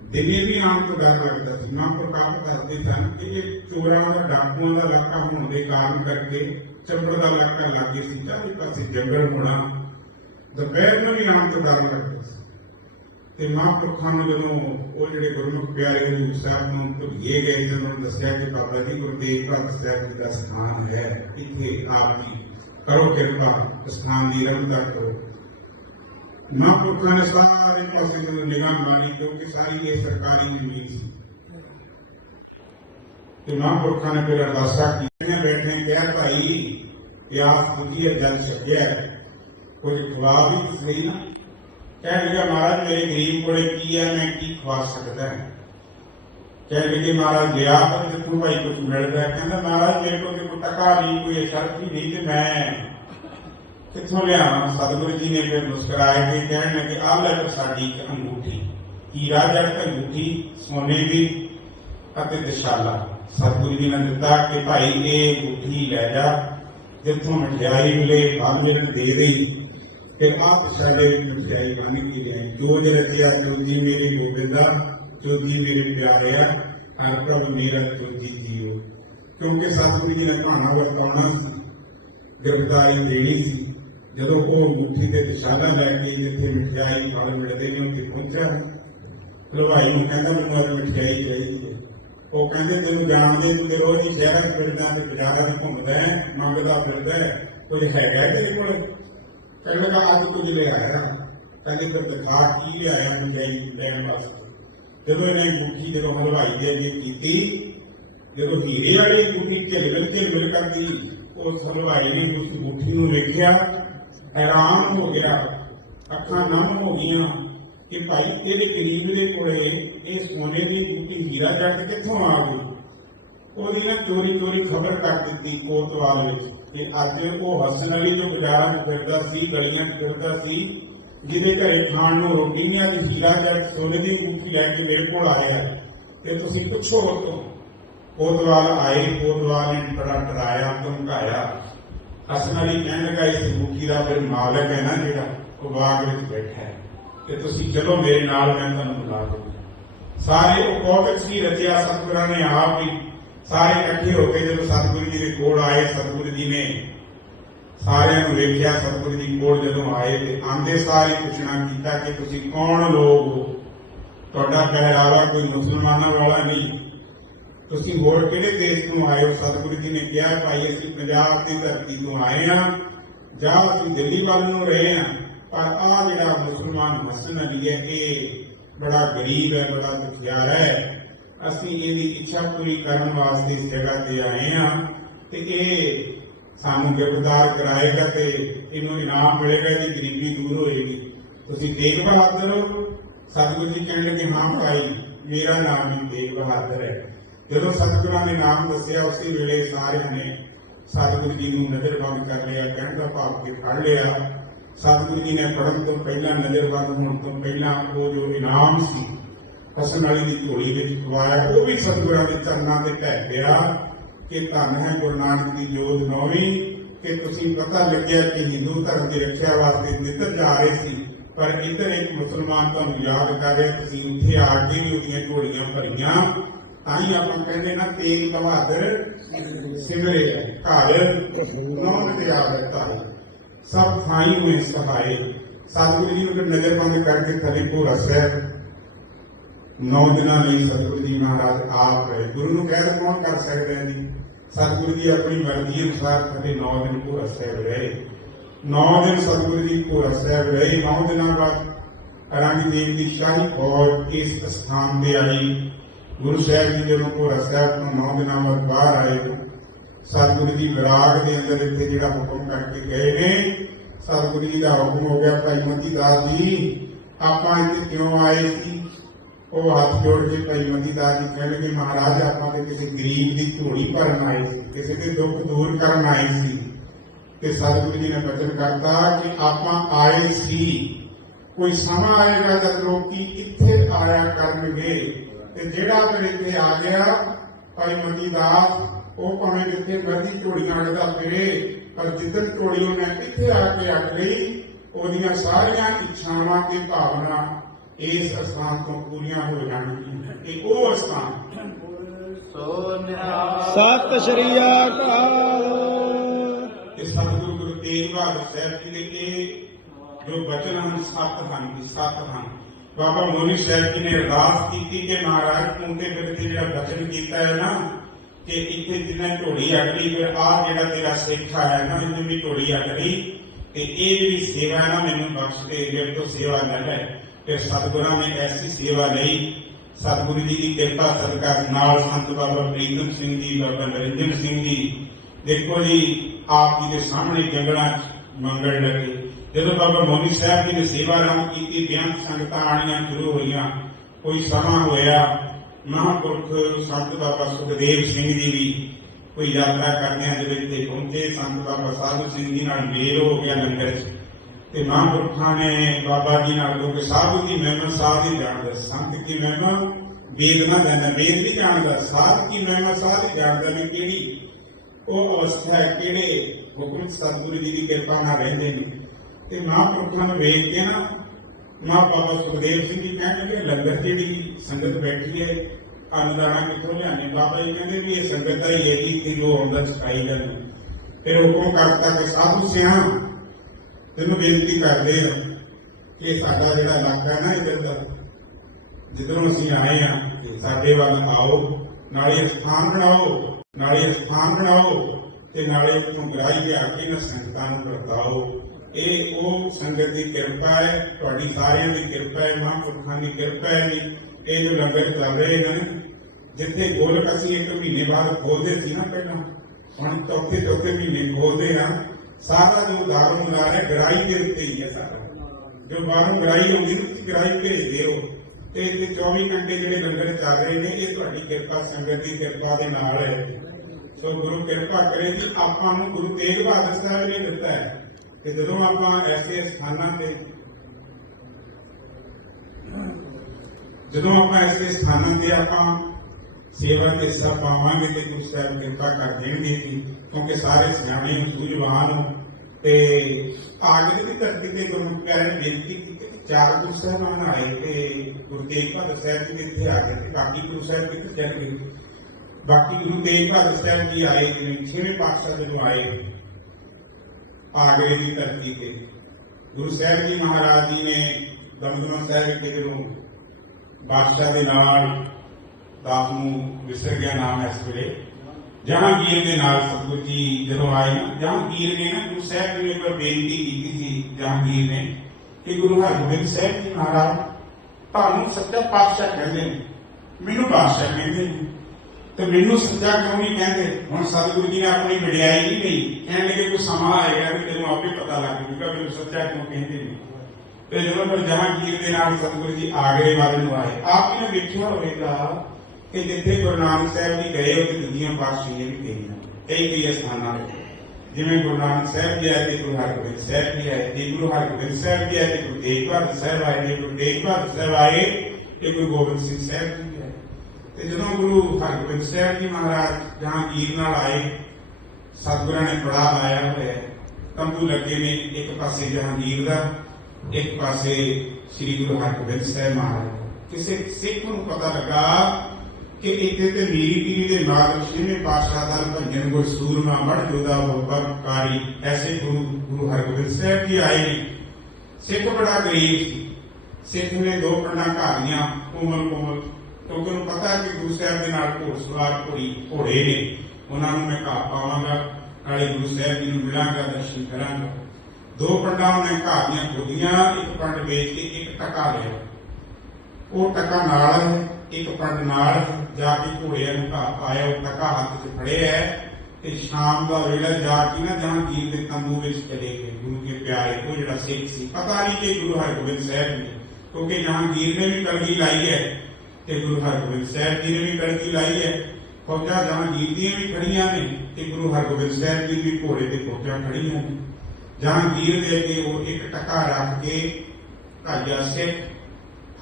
ਦਿਨੇ ਵੀ ਆਮ ਤੋਂ ਡਰ ਲੱਗਦਾ ਸੀ। ਨਾ ਪ੍ਰਕਾਸ਼ ਸਨ ਕਿ ਇਹ ਚੋਰਾਂ ਦਾ, ਡਾਕੂਆਂ ਦਾ ਇਲਾਕਾ ਹੋਣ ਦੇ ਕਾਰਨ ਕਰਕੇ ਚੰਬੜ ਦਾ ਇਲਾਕਾ ਲਾਗੇ ਸੀ। ਚਾਰੇ ਪਾਸੇ ਜੰਗਲ ਹੋਣਾ, ਦੁਪਹਿਰ ਨੂੰ ਵੀ ਆਮ ਤੋਂ ਡਰ ਲੱਗਦਾ ਸੀ। ਤੇ ਮਹਾਂਪੁਰਖਾਂ ਨੂੰ ਜਦੋਂ ਉਹ ਜਿਹੜੇ ਗੁਰਮੁਖ ਪਿਆਰੇ ਗੁਰੂ ਸਾਹਿਬ ਨੂੰ ਭੁੱਲੀਏ ਗਏ ਤੇ ਉਹਨਾਂ ਨੂੰ ਦੱਸਿਆ ਕਿ ਬਾਬਾ ਜੀ, ਗੁਰੂ ਤੇਗ ਸਾਹਿਬ ਜੀ ਦਾ ਸਥਾਨ ਹੈ। ਇੱਥੇ ਆਪ ਜੀ ਕਰੋ ਕਿਰਪਾ, ਸਥਾਨ ਦੀ ਰਹਿਮਤ ਕਰੋ। ਮਹਾਂਪੁਰਖਾਂ ਨੇ ਸਾਰੇ ਪਾਸੇ ਨੂੰ ਨਿਗਾਹ ਮਾਰੀ ਕਿਉਂਕਿ ਸਾਰੀ ਇਹ ਸਰਕਾਰੀ ਜ਼ਮੀਨ ਸੀ। ਤੇ ਮਹਾਂਪੁਰਖਾਂ ਨੇ ਫਿਰ ਅਰਦਾਸਾ ਕੀਤੀ ਨੇ ਬੈਠੇ ਕਿਹਾ, ਭਾਈ ਪਿਆਸ ਦੁਖੀ ਹੈ ਜਲ ਛਕਿਆ ਹੈ। ਕੁਝ ਖਵਾ ਵੀ ਸਹੀ ਨਾ। ਕਹਿ ਲਿਆ ਮਹਾਰਾਜ, ਮੇਰੇ ਗਰੀਬ ਕੋਲੇ ਕੀ ਹੈ ਮੈਂ ਕੀ ਖਵਾ ਸਕਦਾ ਹਾਂ? ਕਹਿ ਲਿਆ ਮਹਾਰਾਜ ਗਿਆ ਪਰ ਜਿੱਥੋਂ ਭਾਈ ਕੁਝ ਮਿਲਦਾ ਕਹਿੰਦਾ, ਮਹਾਰਾਜ, ਮੇਰੇ ਕੋਲ ਕੋਈ ਟਕਾ ਨਹੀਂ, ਕੋਈ ਸ਼ਰਤ ਨਹੀਂ ਤੇ ਮੈਂ ਕਿੱਥੋਂ ਲਿਆਵਾਂ? ਸਤਿਗੁਰੂ ਜੀ ਨੇ ਫਿਰ ਮੁਸਕਰਾਏ ਕੇ ਕਹਿਣ ਲੱਗੇ, ਆਹ ਲੈ ਫਿਰ ਇੱਕ ਅੰਗੂਠੀ। ਹੀਰਾ ਜੜਤ ਅੰਗੂਠੀ, ਸੋਨੇ ਦੀ ਅਤੇ ਦਿਸ਼ਾਲਾ। ਸਤਿਗੁਰੂ ਜੀ ਨੇ ਦਿੱਤਾ ਕਿ ਭਾਈ, ਇਹ ਅੰਗੂਠੀ ਲੈ ਜਾ। ਜਿੱਥੋਂ ਮਠਿਆਈ ਮਿਲੇ ਬਾਗਣ ਦੇ ਦੇ ਫਿਰ ਆਪ ਸਾਡੇ ਵਿੱਚ ਮਠਿਆਈ ਬਣ ਕੇ ਲਿਆਈ ਜੋ ਜੇ ਰਚਿਆ ਜੋ ਜੀ ਮੇਰੇ ਗੋਬਿੰਦਾ ਜੋ ਜੀ ਮੇਰੇ ਪਿਆਰਿਆ ਹਰ ਪ੍ਰਭ ਮੇਰਾ ਜੋ ਕਿਉਂਕਿ ਸਤਿਗੁਰੂ ਜੀ ਨੇ ਕਹਾਣਾ ਵਰਤਾਉਣਾ ਸੀ, ਗ੍ਰਿਫਤਾਰੀ ਦੇਣੀ ਸੀ, ਜਦੋਂ ਉਹ ਮੁੱਠੀ ਤੇ ਨਿਸ਼ਾਨਾ ਲੈ ਕੇ ਜਿੱਥੇ ਮਠਿਆਈ ਫਲ ਮਿਲਦੇ ਨੇ ਉੱਥੇ ਪਹੁੰਚਿਆ ਹਲਵਾਈ ਨੂੰ ਕਹਿੰਦਾ, ਮੈਨੂੰ ਅੱਜ ਮਠਿਆਈ ਚਾਹੀਦੀ ਹੈ। ਉਹ ਕਹਿੰਦੇ, ਤੈਨੂੰ ਜਾਣਦੇ ਤੇ ਰੋਜ਼ ਸ਼ਹਿਰਾਂ, ਪਿੰਡਾਂ ਤੇ ਬਾਜ਼ਾਰਾਂ ਚ ਘੁੰਮਦਾ ਹੈ, ਮੰਗਦਾ ਫਿਰਦਾ ਹੈ, ਕੋਈ ਹੈਗਾ ਤੇਰੇ ਕੋਲ? ਕਹਿੰਦਾ ਤਾਂ ਅੱਜ ਕੁਝ ਲੈ ਆਇਆ। ਕਹਿੰਦੇ ਫਿਰ ਦਿਖਾ ਕੀ ਲਿਆਇਆ ਮਠਿਆਈ ਲੈਣ ਵਾਸਤੇ ਜਦੋਂ ਇਹਨੇ ਮੁੱਠੀ ਜਦੋਂ ਹਲਵਾਈ ਦੇ ਅੱਗੇ ਕੀਤੀ, ਜਦੋਂ ਹੀਰੇ ਵਾਲੀ ਗੁੱਠੀ ਝਿਲਮਿਲ ਝਿਲਮਿਲ ਕਰਦੀ ਉਸ ਹਲਵਾਈ ਨੇ ਉਸ ਗੁੱਠੀ ਨੂੰ ਵੇਖਿਆ, ਹੈਰਾਨ ਹੋ ਗਿਆ। ਅੱਖਾਂ ਨਮ ਹੋ ਗਈਆਂ ਕਿ ਭਾਈ ਇਹਦੇ ਗਰੀਬ ਦੇ ਕੋਲੇ ਇਹ ਸੋਨੇ ਦੀ ਗੁੱਠੀ ਹੀਰਾ ਜੱਟ ਕਿੱਥੋਂ ਆ ਗਈ? ਉਹਦੀ ਨਾ ਚੋਰੀ ਚੋਰੀ ਖਬਰ ਕਰ ਦਿੱਤੀ ਕੋਤਵਾਲ ਵਿੱਚ। ਕਿ ਅੱਜ ਉਹ ਹਸਨ ਜੋ ਬਾਜ਼ਾਰਾਂ 'ਚ ਫਿਰਦਾ ਸੀ, ਗਲੀਆਂ 'ਚ ਫਿਰਦਾ ਸੀ, ਜਿਹਦੇ ਘਰੇ ਖਾਣ ਨੂੰ ਰੋਟੀ ਨਹੀਂ ਅੱਜ ਹੀਰਾ ਜੱਟ ਸੋਨੇ ਦੀ ਗੁੱਠੀ ਲੈ ਕੇ ਮੇਰੇ ਕੋਲ ਆਇਆ। ਤੇ ਤੁਸੀਂ ਪੁੱਛੋ ਉਹ ਕੋਤਵਾਲ ਆਏ ਕੋਤਵਾਲ ਨੇ ਬੜਾ ਡਰਾਇਆ, ਧਮਕਾਇਆ। ਹਸਨ ਅਲੀ ਕਹਿਣ ਲੱਗਾ, ਇਸ ਮੁਖੀ ਦਾ ਫਿਰ ਮਾਲਕ ਹੈ ਨਾ ਜਿਹੜਾ, ਉਹ ਬਾਗ ਵਿੱਚ ਬੈਠਾ ਹੈ। ਤੇ ਤੁਸੀਂ ਚਲੋ ਮੇਰੇ ਨਾਲ, ਮੈਂ ਤੁਹਾਨੂੰ ਬੁਲਾ ਦੂੰਗਾ ਸਾਰੇ ਉਹ ਕੌਤਕ ਸੀ, ਰਚਿਆ ਸਤਿਗੁਰਾਂ ਨੇ ਆਪ ਹੀ ਸਾਰੇ ਇਕੱਠੇ ਹੋ ਕੇ ਜਦੋਂ ਸਤਿਗੁਰੂ ਜੀ ਦੇ ਕੋਲ ਆਏ, ਸਤਿਗੁਰੂ ਜੀ ਨੇ ਸਾਰਿਆਂ ਨੂੰ ਵੇਖਿਆ, ਸਤਿਗੁਰੂ ਜੀ ਕੋਲ ਜਦੋਂ ਆਏ ਤੇ ਆਂਦੇ ਸਾਰੇ ਪੁੱਛਣਾ ਕੀਤਾ ਕਿ ਤੁਸੀਂ ਕੌਣ ਲੋਕ ਹੋ? ਤੁਹਾਡਾ ਪਹਿਰਾਵਾ ਕੋਈ ਮੁਸਲਮਾਨਾਂ ਵਾਲਾ ਨਹੀਂ। ਤੁਸੀਂ ਹੋਰ ਕਿਹੜੇ ਦੇਸ਼ ਤੋਂ ਆਏ ਹੋ? ਸਤਿਗੁਰੂ ਜੀ ਨੇ ਕਿਹਾ, ਭਾਈ, ਅਸੀਂ ਪੰਜਾਬ ਦੀ ਧਰਤੀ ਤੋਂ ਆਏ ਹਾਂ। ਜਾਂ ਅਸੀਂ ਦਿੱਲੀ ਵੱਲ ਨੂੰ ਰਹੇ ਹਾਂ? ਪਰ ਆ ਜਿਹੜਾ ਮੁਸਲਮਾਨ ਹਸਨ ਅਲੀ ਹੈ, ਇਹ ਬੜਾ ਗਰੀਬ ਹੈ, ਬੜਾ ਦੁਖਿਆਰ ਹੈ। ਅਸੀਂ ਇਹਦੀ ਇੱਛਾ ਪੂਰੀ ਕਰਨ ਵਾਸਤੇ ਇਸ ਜਗ੍ਹਾ ਤੇ ਆਏ ਹਾਂ ਤੇ ਇਹ ਸਾਨੂੰ ਗਿਰਫਤਾਰ ਕਰਾਏਗਾ ਤੇ ਇਹਨੂੰ ਇਨਾਮ ਮਿਲੇਗਾ ਇਹਦੀ ਗਰੀਬੀ ਦੂਰ ਹੋਏਗੀ। ਤੁਸੀਂ ਤੇਗ ਬਹਾਦਰ ਹੋ। ਸਤਿਗੁਰੂ ਜੀ ਕਹਿੰਦੇ ਕਿ ਹਾਂ ਭਾਈ, ਮੇਰਾ ਨਾਮ ਹੀ ਤੇਗ ਬਹਾਦਰ ਹੈ। ਜਦੋਂ ਸਤਿਗੁਰਾਂ ਨੇ ਨਾਮ ਦੱਸਿਆ, ਉਸੇ ਵੇਲੇ ਸਾਰਿਆਂ ਨੇ ਸਤਿਗੁਰੂ ਜੀ ਨੂੰ ਨਜ਼ਰਬੰਦ ਕਰ ਲਿਆ, ਕਹਿਣ ਦਾ ਭਾਵ ਕਿ ਫੜ ਲਿਆ। ਸਤਿਗੁਰੂ ਜੀ ਨੇ ਪੜਨ ਤੋਂ ਪਹਿਲਾਂ, ਨਜ਼ਰਬੰਦ ਹੋਣ ਤੋਂ ਪਹਿਲਾਂ ਉਹ ਜੋ ਇਨਾਮ ਸੀ ਹਸਨ ਵਾਲੀ ਦੀ ਝੋਲੀ ਵਿੱਚ ਖਵਾਇਆ ਉਹ ਵੀ ਸਤਿਗੁਰਾਂ ਦੇ ਚਰਨਾਂ ਤੇ ਢਹਿ ਗਿਆ ਕਿ ਧੰਨ ਹੈ ਗੁਰੂ ਨਾਨਕ ਦੀ ਜੋਤ ਨੌਵੀਂ, ਕਿ ਤੁਸੀਂ ਪਤਾ ਲੱਗਿਆ ਕਿ ਹਿੰਦੂ ਧਰਮ ਦੀ ਰੱਖਿਆ ਵਾਸਤੇ ਨਿੱਤਰ ਜਾ ਰਹੇ ਸੀ, ਪਰ ਇੱਧਰ ਇੱਕ ਮੁਸਲਮਾਨ ਤੁਹਾਨੂੰ ਯਾਦ ਕਰ ਰਿਹਾ, ਤੁਸੀਂ ਉੱਥੇ ਆ ਕੇ ਵੀ ਉਹਦੀਆਂ ਝੋਲੀਆਂ ਭਰੀਆਂ। ਤਾਂ ਹੀ ਆਪਾਂ ਕਹਿੰਦੇ ਨਾ, ਤੇਗ ਬਹਾਦਰ ਸਿਮਰੇ ਘਰ ਨੌਨ ਤੇ ਆਦਰ ਧਾਰੇ ਸਭ ਥਾਈ ਹੋਏ ਸਹਾਏ। ਸਤਿਗੁਰੂ ਜੀ ਨੂੰ ਫਿਰ ਨਜ਼ਰਬੰਦ ਕਰਕੇ ਥਲੇ ਭੋਰਾ ਸਾਹਿਬ ਨੌ ਦਿਨਾਂ ਲਈ ਸਤਿਗੁਰੂ ਜੀ ਮਹਾਰਾਜ, ਆਪ ਰਹੇ। ਗੁਰੂ ਨੂੰ ਕਹਿ ਕੌਣ ਕਰ ਸਕਦਾ ਹੈ ਜੀ? ਸਤਿਗੁਰੂ ਜੀ ਆਪਣੀ ਮਰਜ਼ੀ ਅਨੁਸਾਰ ਕਦੇ ਨੌ ਦਿਨ ਭੋਰਾ ਸਾਹਿਬ ਰਹੇ। ਨੌ ਦਿਨ ਸਤਿਗੁਰੂ ਜੀ ਭੋਰਾ ਸਾਹਿਬ ਰਹੇ। ਨੌ ਦਿਨਾਂ ਬਾਅਦ ਰੰਗਦੇਵ ਦੀ ਸ਼ਾਹੀ ਫੌਜ ਇਸ ਸਥਾਨ ਤੇ ਆਈ। ਗੁਰੂ ਸਾਹਿਬ ਜੀ ਜਦੋਂ ਭੋਰਾ ਸਾਹਿਬ ਤੋਂ ਨੌ ਦਿਨਾਂ ਬਾਅਦ ਬਾਹਰ ਆਏ, ਸਤਿਗੁਰੂ ਜੀ ਵਿਰਾਗ ਦੇ ਅੰਦਰ ਇੱਥੇ ਜਿਹੜਾ ਹੁਕਮ ਕਰਕੇ ਗਏ ਨੇ, ਸਤਿਗੁਰੂ ਜੀ ਦਾ ਹੁਕਮ ਹੋ ਗਿਆ, ਭਾਈ ਮਤੀ ਦਾਸ ਜੀ, ਆਪਾਂ ਇੱਥੇ ਕਿਉਂ ਆਏ ਸੀ? ਉਹ ਹੱਥ ਜੋੜ ਕੇ ਭਾਈ ਮਦੀਦਾਸ ਜੀ ਕਹਿਣਗੇ ਮਹਾਰਾਜ, ਆਪਾਂ ਤੇ ਕਿਸੇ ਗਰੀਬ ਦੀ ਝੋਲੀ ਭਰਨ ਆਏ ਸੀ, ਕਿਸੇ ਦੇ ਦੁੱਖ ਦੂਰ ਕਰਨ ਆਏ ਸੀ। ਤੇ ਸਤਿਗੁਰੂ ਜੀ ਨੇ ਬਚਨ ਕਰਤਾ ਕਿ ਆਪਾਂ ਆਏ ਸੀ। ਕੋਈ ਸਮਾਂ ਆਏਗਾ ਜਦ ਲੋਕੀ ਇੱਥੇ ਆਇਆ ਕਰਨਗੇ। ਤੇ ਜਿਹੜਾ ਫਿਰ ਇੱਥੇ ਆ ਗਿਆ, ਭਾਈ ਮਦੀਦਾਸ ਉਹ ਭਾਵੇਂ ਜਿੱਥੇ ਮਰਜ਼ੀ ਝੋਲੀਆਂ ਅੜਦਾ ਫਿਰੇ ਪਰ ਜਿੱਦਣ ਝੋਲੀ ਉਹਨੇ ਇੱਥੇ ਆ ਕੇ ਅੜ ਗਈ ਉਹਦੀਆਂ ਸਾਰੀਆਂ ਇੱਛਾਵਾਂ ਤੇ ਭਾਵਨਾ ਇਸ ਅਸਥਾਨ ਤੋਂ ਪੂਰੀਆਂ ਹੋ ਜਾਣਗੀਆਂ। ਇਹ ਉਹ ਅਸਥਾਨ ਸਤਿ ਸ਼੍ਰੀ ਅਕਾਲ। ਇਹ ਸਤਿਗੁਰੂ ਗੁਰੂ ਤੇਗ ਬਹਾਦਰ ਸਾਹਿਬ ਜੀ ਦੇ ਇਹ ਜੋ ਬਚਨ ਹਨ ਸੱਤ ਹਨ ਸੱਤ ਹਨ। ਬਾਬਾ ਮੋਨੀ ਸਾਹਿਬ ਜੀ ਨੇ ਅਰਦਾਸ ਕੀਤੀ ਕਿ ਮਹਾਰਾਜ ਤੂੰ ਤੇ ਮੇਰੇ ਤੇ ਜਿਹੜਾ ਬਚਨ ਕੀਤਾ ਹੈ ਨਾ ਕਿ ਇੱਥੇ ਜਿੰਨਾ ਢੋੜੀ ਅਗਲੀ ਫਿਰ ਆ ਜਿਹੜਾ ਤੇਰਾ ਸਿੱਖ ਆਇਆ ਨਾ ਇਹਨੂੰ ਵੀ ਢੋੜੀ ਅਗਲੀ ਤੇ ਇਹ ਜਿਹੜੀ ਸੇਵਾ ਹੈ ਨਾ ਮੈਨੂੰ ਬਖਸ਼ ਦੇ ਜਿਹੜੇ ਤੋਂ ਸੇਵਾ ਨਾ ਲੈ। ਤੇ ਸਤਿਗੁਰਾਂ ਨੇ ਐਸੀ ਸੇਵਾ ਲਈ ਸਤਿਗੁਰੂ ਜੀ ਦੀ ਕਿਰਪਾ ਸਦਕਾ ਨਾਲ ਸੰਤ ਬਾਬਾ ਪ੍ਰੀਤਮ ਸਿੰਘ ਜੀ, ਬਾਬਾ ਨਰਿੰਦਰ ਸਿੰਘ ਜੀ, ਦੇਖੋ ਜੀ, ਆਪ ਜੀ ਦੇ ਸਾਹਮਣੇ ਜੰਗਲਾਂ 'ਚ ਮੰਗਣ ਲੱਗੇ। ਜਦੋਂ ਬਾਬਾ ਮੋਨੀ ਸਾਹਿਬ ਜੀ ਨੇ ਸੇਵਾ ਆਰੰਭ ਕੀਤੀ ਬਿਆਨ ਸੰਗਤਾਂ ਆਣੀਆਂ ਸ਼ੁਰੂ ਹੋਈਆਂ, ਕੋਈ ਸਮਾਂ ਹੋਇਆ, ਮਹਾਂਪੁਰਖ ਸੰਤ ਬਾਬਾ ਸੁਖਦੇਵ ਸਿੰਘ ਜੀ ਵੀ ਕੋਈ ਯਾਤਰਾ ਕਰਦਿਆਂ ਦੇ ਵਿੱਚ ਤੇ ਪਹੁੰਚੇ। ਸੰਤ ਬਾਬਾ ਸਾਧੂ ਸਿੰਘ ਜੀ ਨਾਲ ਮੇਲ ਹੋ ਗਿਆ ਲੰਗਰ 'ਚ। ਤੇ ਮਹਾਂਪੁਰਖਾਂ ਨੇ ਬਾਬਾ ਜੀ ਨਾਲ ਕਿਉਂਕਿ ਸਾਧੂ ਦੀ ਮਹਿਮਾ ਸਾਧ ਹੀ ਜਾਣਦਾ ਸੰਤ ਦੀ ਮਹਿਮਾ ਵੇਦ ਨਾ ਜਾਣਦਾ ਵੇਦ ਨਹੀਂ ਜਾਣਦਾ, ਸਾਧ ਦੀ ਮਹਿਮਾ ਸਾਧ ਹੀ ਜਾਣਦਾ ਵੀ ਕਿਹੜੀ? ਉਹ ਅਵਸਥਾ ਹੈ ਕਿਹੜੇ? ਹੁਕਮ ਸਤਿਗੁਰੂ ਜੀ ਦੀ ਕਿਰਪਾ ਨਾਲ ਰਹਿੰਦੇ ਨੇ। ਤੇ ਮਹਾਂਪੁਰਖਾਂ ਨੂੰ ਵੇਖ ਕੇ ਨਾ ਮਾਂ ਬਾਬਾ ਸੁਖਦੇਵ ਸਿੰਘ ਜੀ ਕਹਿੰਦੇ ਲੰਗਰ ਜਿਹੜੀ ਸੰਗਤ ਬੈਠੀ ਹੈ ਅੰਨਦਾਨਾ ਕਿਥੋਂ ਲਿਆਣੇ ਬਾਬਾ ਜੀ ਕਹਿੰਦੇ ਵੀ ਇਹ ਸੰਗਤ ਦਾ ਹੀ ਹੈ ਜੀ, ਕਿ ਜੋ ਅੰਦਰ ਸਿਖਾਈ ਜਾਂਦੀ ਫਿਰ ਹੁਕਮ ਕਰਤਾ ਕਿ ਸਾਧੂ ਸਿਆਂ ਤੈਨੂੰ ਬੇਨਤੀ ਕਰਦੇ ਆ ਕਿ ਸਾਡਾ ਜਿਹੜਾ ਇਲਾਕਾ ਨਾ ਇੱਧਰ ਜਿੱਧਰੋਂ ਅਸੀਂ ਆਏ ਆ, ਸਾਡੇ ਵੱਲ ਆਓ, ਨਾਲੇ ਸਥਾਨ ਬਣਾਓ, ਨਾਲੇ ਸਥਾਨ ਬਣਾਓ, ਤੇ ਨਾਲੇ ਤੋਂ ਗ੍ਰਾਹੀ ਲਿਆ ਕੇ ਨਾ ਸੰਗਤਾਂ ਨੂੰ ਵਰਤਾਓ ਇਹ ਉਹ ਸੰਗਤ ਦੀ ਕਿਰਪਾ ਹੈ, ਤੁਹਾਡੀ ਸਾਰਿਆਂ ਦੀ ਕਿਰਪਾ ਹੈ, ਮਹਾਂਪੁਰਖਾਂ ਦੀ ਕਿਰਪਾ ਹੈ ਜੀ। ਇਹ ਜੋ ਲੰਗਰ ਚੱਲ ਰਹੇ ਹਨ ਜਿੱਥੇ ਗੋਲ ਅਸੀਂ ਇੱਕ ਮਹੀਨੇ ਬਾਅਦ ਖੋਲਦੇ ਸੀ ਨਾ ਪਹਿਲਾਂ, ਹੁਣ ਚੌਥੇ ਚੌਥੇ ਮਹੀਨੇ ਖੋਲਦੇ ਹਾਂ ਸਾਰਾ ਜੋ ਦਾਰੂ ਮਿਲਾ ਹੈ ਗ੍ਰਾਹੀ ਦੇ ਉੱਤੇ ਹੀ ਹੈ ਸਾਰਾ। ਜੋ ਬਾਹਰੋਂ ਗ੍ਰਾਹੀ ਆਉਂਦੀ ਤੁਸੀਂ ਗ੍ਰਾਹੀ ਭੇਜਦੇ ਹੋ ਤੇ ਇਹ 24 ਘੰਟੇ ਜਿਹੜੇ ਲੰਗਰ ਚੱਲ ਰਹੇ ਨੇ, ਇਹ ਤੁਹਾਡੀ ਕਿਰਪਾ, ਸੰਗਤ ਦੀ ਕਿਰਪਾ ਦੇ ਨਾਲ ਹੈ। ਸੋ ਗੁਰੂ ਕਿਰਪਾ ਕਰੇ ਕਿ ਆਪਾਂ ਨੂੰ ਗੁਰੂ ਤੇਗ ਬਹਾਦਰ ਸਾਹਿਬ ਨੇ ਦਿੱਤਾ ਹੈ। ਕਿ ਜਦੋਂ ਆਪਾਂ ਐਸੇ ਸਥਾਨਾਂ ਤੇ ਜਦੋਂ ਆਪਾਂ ਐਸੇ ਸਥਾਨਾਂ ਤੇ ਆਪਾਂ ਸੇਵਾ ਦੇ ਹਿੱਸਾ ਪਾਵਾਂਗੇ ਤੇ ਗੁਰੂ ਸਾਹਿਬ ਕਿਰਪਾ ਕਰ ਦੇਣਗੇ ਜੀ ਕਿਉਂਕਿ ਸਾਰੇ ਸਿਆਣੇ ਹੋ ਸੂਝਵਾਨ ਹੋ ਤੇ ਆਗਰੇ ਦੀ ਧਰਤੀ ਤੇ ਗੁਰੂ ਪਿਆਰੇ ਨੇ ਬੇਨਤੀ ਕੀਤੀ ਕਿ ਚਾਰ ਗੁਰੂ ਸਾਹਿਬਾਨ ਆਏ ਤੇ ਗੁਰੂ ਤੇਗ ਬਹਾਦਰ ਸਾਹਿਬ ਜੀ ਦੇ ਇੱਥੇ ਆ ਗਏ ਤੇ ਬਾਕੀ ਗੁਰੂ ਸਾਹਿਬ ਕਿੱਥੇ ਚਲੇ ਗਏ ਬਾਕੀ ਗੁਰੂ ਤੇਗ ਬਹਾਦਰ ਸਾਹਿਬ ਜੀ ਆਏ ਜਿਵੇਂ ਛੇਵੇਂ ਪਾਤਸ਼ਾਹ ਜਦੋਂ ਆਏ ਆਗਰੇ ਦੀ ਧਰਤੀ ਤੇ ਗੁਰੂ ਸਾਹਿਬ ਜੀ ਮਹਾਰਾਜ ਜੀ ਨੇ ਦਮਦਮਾ ਸਾਹਿਬ ਕਿਤੇ ਨੂੰ ਬਾਦਸ਼ਾਹ ਦੇ ਨਾਲ ਦਾਸ ਨੂੰ ਵਿਸਰ ਗਿਆ ਨਾਮ ਇਸ ਵੇਲੇ। ਜਹਾਂਗੀਰ ਦੇ ਨਾਲ ਸਤਿਗੁਰੂ ਜੀ ਜਦੋਂ ਆਏ ਨਾ, ਜਹਾਂਗੀਰ ਨੇ ਨਾ ਗੁਰੂ ਸਾਹਿਬ ਜੀ ਨੇ ਇੱਕ ਬੇਨਤੀ ਕੀਤੀ ਸੀ, ਜਹਾਂਗੀਰ ਨੇ, ਕਿ ਗੁਰੂ ਹਰਗੋਬਿੰਦ ਸਾਹਿਬ ਜੀ ਮਹਾਰਾਜ, ਤੁਹਾਨੂੰ ਸੱਚਾ ਪਾਤਸ਼ਾਹ ਕਹਿੰਦੇ ਨੇ, ਮੈਨੂੰ ਬਾਦਸ਼ਾਹ ਕਹਿੰਦੇ ਨੇ। ਤੇ ਮੈਨੂੰ ਸੱਚਾ ਕਿਉਂ ਨਹੀਂ ਕਹਿੰਦੇ? ਹੁਣ ਸਤਿਗੁਰੂ ਜੀ ਨੇ ਆਪਣੀ ਵਡਿਆਈ ਨਹੀਂ ਲਈ। ਕਹਿਣ ਲੱਗੇ ਕੋਈ ਸਮਾਂ ਆਏਗਾ ਵੀ ਤੈਨੂੰ ਆਪੇ ਪਤਾ ਲੱਗ ਜਾਊਗਾ ਮੈਨੂੰ ਸੱਚਾ ਕਿਉਂ ਕਹਿੰਦੇ ਨੇ। ਤੇ ਜਦੋਂ ਫਿਰ ਜਹਾਂਗੀਰ ਦੇ ਨਾਲ ਸਤਿਗੁਰੂ ਜੀ ਆਗਰੇ ਵੱਲ ਨੂੰ ਆਏ। ਆਪ ਨੇ ਵੇਖਿਆ ਹੋਵੇਗਾ ਕਿ ਜਿੱਥੇ ਗੁਰੂ ਨਾਨਕ ਸਾਹਿਬ ਜੀ ਗਏ ਉੱਥੇ ਦੂਜੀਆਂ ਪਾਤਸ਼ਾਹੀਆਂ ਵੀ ਗਈਆਂ ਕਈ ਕਈ ਸਥਾਨਾਂ ਤੇ ਜਿਵੇਂ ਗੁਰੂ ਨਾਨਕ ਸਾਹਿਬ ਜੀ ਆਏ ਤੇ ਗੁਰੂ ਹਰਗੋਬਿੰਦ ਸਾਹਿਬ ਜੀ ਆਏ ਤੇ ਗੁਰੂ ਹਰਗੋਬਿੰਦ ਸਾਹਿਬ ਜੀ ਆਏ ਤੇ ਗੁਰੂ ਤੇਗ ਬਹਾਦਰ ਸਾਹਿਬ ਆਏ ਤੇ ਗੁਰੂ ਤੇਗ ਬਹਾਦਰ ਸਾਹਿਬ ਆਏ ਤੇ ਗੁਰੂ ਗੋਬਿੰਦ ਸਿੰਘ ਸਾਹਿਬ ਜੀ ਆਏ ਤੇ ਜਦੋਂ ਗੁਰੂ ਹਰਗੋਬਿੰਦ ਸਾਹਿਬ ਜੀ ਮਹਾਰਾਜ ਜਹਾਂਗੀਰ ਨਾਲ ਆਏ ਸਤਿਗੁਰਾਂ ਨੇ ਬੜਾ ਲਾਇਆ ਹੋਇਆ ਹੈ। ਤੰਬੂ ਲੱਗੇ ਨੇ ਇੱਕ ਪਾਸੇ ਜਹਾਂਗੀਰ ਦਾ ਇੱਕ ਪਾਸੇ ਸ੍ਰੀ ਗੁਰੂ ਹਰਗੋਬਿੰਦ ਸਾਹਿਬ ਮਹਾਰਾਜ ਕਿਸੇ ਸਿੱਖ ਨੂੰ ਪਤਾ ਲੱਗਾ ਕਿ ਇੱਥੇ ਤੇ ਮੀਰੀ ਪੀਰੀ ਦੇ ਨਾਲ ਛੇਵੇਂ ਪਾਤਸ਼ਾਹ ਦਾ ਭੰਜਨ ਗੁਰ ਸੂਰਮਾ ਮੜ ਜੋਦਾ ਵਪਾਰੀ ਐਸੇ ਗੁਰੂ ਗੁਰੂ ਹਰਗੋਬਿੰਦ ਸਾਹਿਬ ਜੀ ਆਏ ਨੇ ਸਿੱਖ ਬੜਾ ਗਰੀਬ ਸੀ। ਸਿੱਖ ਨੇ ਦੋ ਪੰਡਾਂ ਘਾਲੀਆਂ ਕੋਮਲ ਕੋਮਲ ਕਿਉਂਕਿ ਉਹਨੂੰ ਪਤਾ ਕਿ ਗੁਰੂ ਸਾਹਿਬ ਦੇ ਨਾਲ ਘੋੜ ਘੋੜੀ ਘੋੜੇ ਨੇ। ਉਹਨਾਂ ਨੂੰ ਮੈਂ ਘਾ ਪਾਵਾਂਗਾ ਨਾਲੇ ਗੁਰੂ ਸਾਹਿਬ ਜੀ ਨੂੰ ਮਿਲਾਂਗਾ ਦਰਸ਼ਨ ਕਰਾਂਗਾ। ਦੋ ਪੰਡਾਂ ਨੇ ਘਾਹ ਦੀਆਂ ਖੋਦੀਆਂ ਇੱਕ ਪੰਡ ਵੇਚ ਕੇ ਇੱਕ ਟਕਾ ਲਿਆ। ਉਹ ਟਕਾ ਨਾਲ ਹੈ, ਇੱਕ ਪੰਡ ਨਾਲ ਜਾ ਕੇ ਘੋੜਿਆਂ ਨੂੰ ਘਾਹ ਪਾਇਆ, ਉਹ ਟਕਾ ਹੱਥ 'ਚ ਫੜਿਆ ਹੈ ਤੇ ਸ਼ਾਮ ਦਾ ਵੇਲਾ ਜਾ ਕੇ ਨਾ ਜਹਾਂਗੀਰ ਦੇ ਤੰਬੂ ਵਿੱਚ ਚਲੇ ਗਏ। ਗੁਰੂ ਕੇ ਪਿਆਰੇ ਉਹ ਜਿਹੜਾ ਸਿੱਖ ਸੀ, ਪਤਾ ਨਹੀਂ ਕਿ ਗੁਰੂ ਹਰਗੋਬਿੰਦ ਸਾਹਿਬ ਨੇ, ਕਿਉਂਕਿ ਜਹਾਂਗੀਰ ਨੇ ਵੀ ਕਲਗੀ ਲਾਈ ਹੈ ਤੇ ਗੁਰੂ ਹਰਗੋਬਿੰਦ ਸਾਹਿਬ ਜੀ ਨੇ ਵੀ ਕਲਗੀ ਲਾਈ ਹੈ। ਫੌਜਾਂ ਜਹਾਂਗੀਰ ਦੀਆਂ ਵੀ ਖੜੀਆਂ ਨੇ ਤੇ ਗੁਰੂ ਹਰਗੋਬਿੰਦ ਸਾਹਿਬ ਜੀ ਵੀ ਘੋੜੇ ਤੇ ਫੌਜਾਂ ਖੜੀਆਂ ਨੇ। ਜਹਾਂਗੀਰ ਦੇ ਅੱਗੇ ਉਹ ਇੱਕ ਟਕਾ ਰੱਖ ਕੇ ਭਾਈਆ ਸਿੱਖ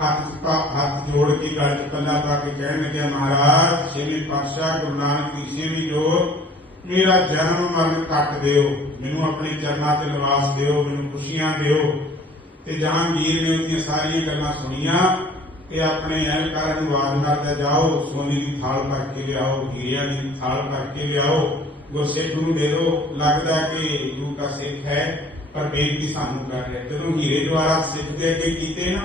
ਹੱਥ ਹੱਥ ਜੋੜ ਕੇ ਗੱਲ ਪੱਲਾ ਪਾ ਕੇ ਕਹਿਣ ਲੱਗਿਆ, ਮਹਾਰਾਜ ਛੇਵੇਂ ਪਾਤਸ਼ਾਹ ਗੁਰੂ ਨਾਨਕ ਦੀ ਛੇਵੀਂ ਜੋਤ, ਮੇਰਾ ਜਨਮ ਮਰਨ ਕੱਟ ਦਿਓ, ਮੈਨੂੰ ਆਪਣੇ ਚਰਨਾਂ ਤੇ ਨਿਵਾਸ ਦਿਓ, ਮੈਨੂੰ ਖੁਸ਼ੀਆਂ ਦਿਓ। ਤੇ ਜਹਾਂਗੀਰ ਨੇ ਉਹਦੀਆਂ ਸਾਰੀਆਂ ਗੱਲਾਂ ਸੁਣੀਆਂ ਤੇ ਆਪਣੇ ਅਹਿਲਕਾਰਾਂ ਨੂੰ ਆਵਾਜ਼ ਮਾਰਦਾ, ਜਾਓ, ਸੋਨੇ ਦੀ ਥਾਲ ਭਰ ਕੇ ਲਿਆਓ, ਹੀਰਿਆਂ ਦੀ ਥਾਲ ਭਰ ਕੇ ਲਿਆਓ ਗੁਰਸਿੱਖ ਨੂੰ ਦੇ ਦਿਓ। ਲੱਗਦਾ ਕਿ ਗੁਰੂ ਦਾ ਸਿੱਖ ਹੈ, ਪਰ ਬੇਨਤੀ ਸਾਨੂੰ ਕਰ ਰਿਹਾ। ਜਦੋਂ ਹੀਰੇ ਦੁਆਰਾ ਸਿੱਖ ਦੇ ਅੱਗੇ ਕੀਤੇ ਨਾ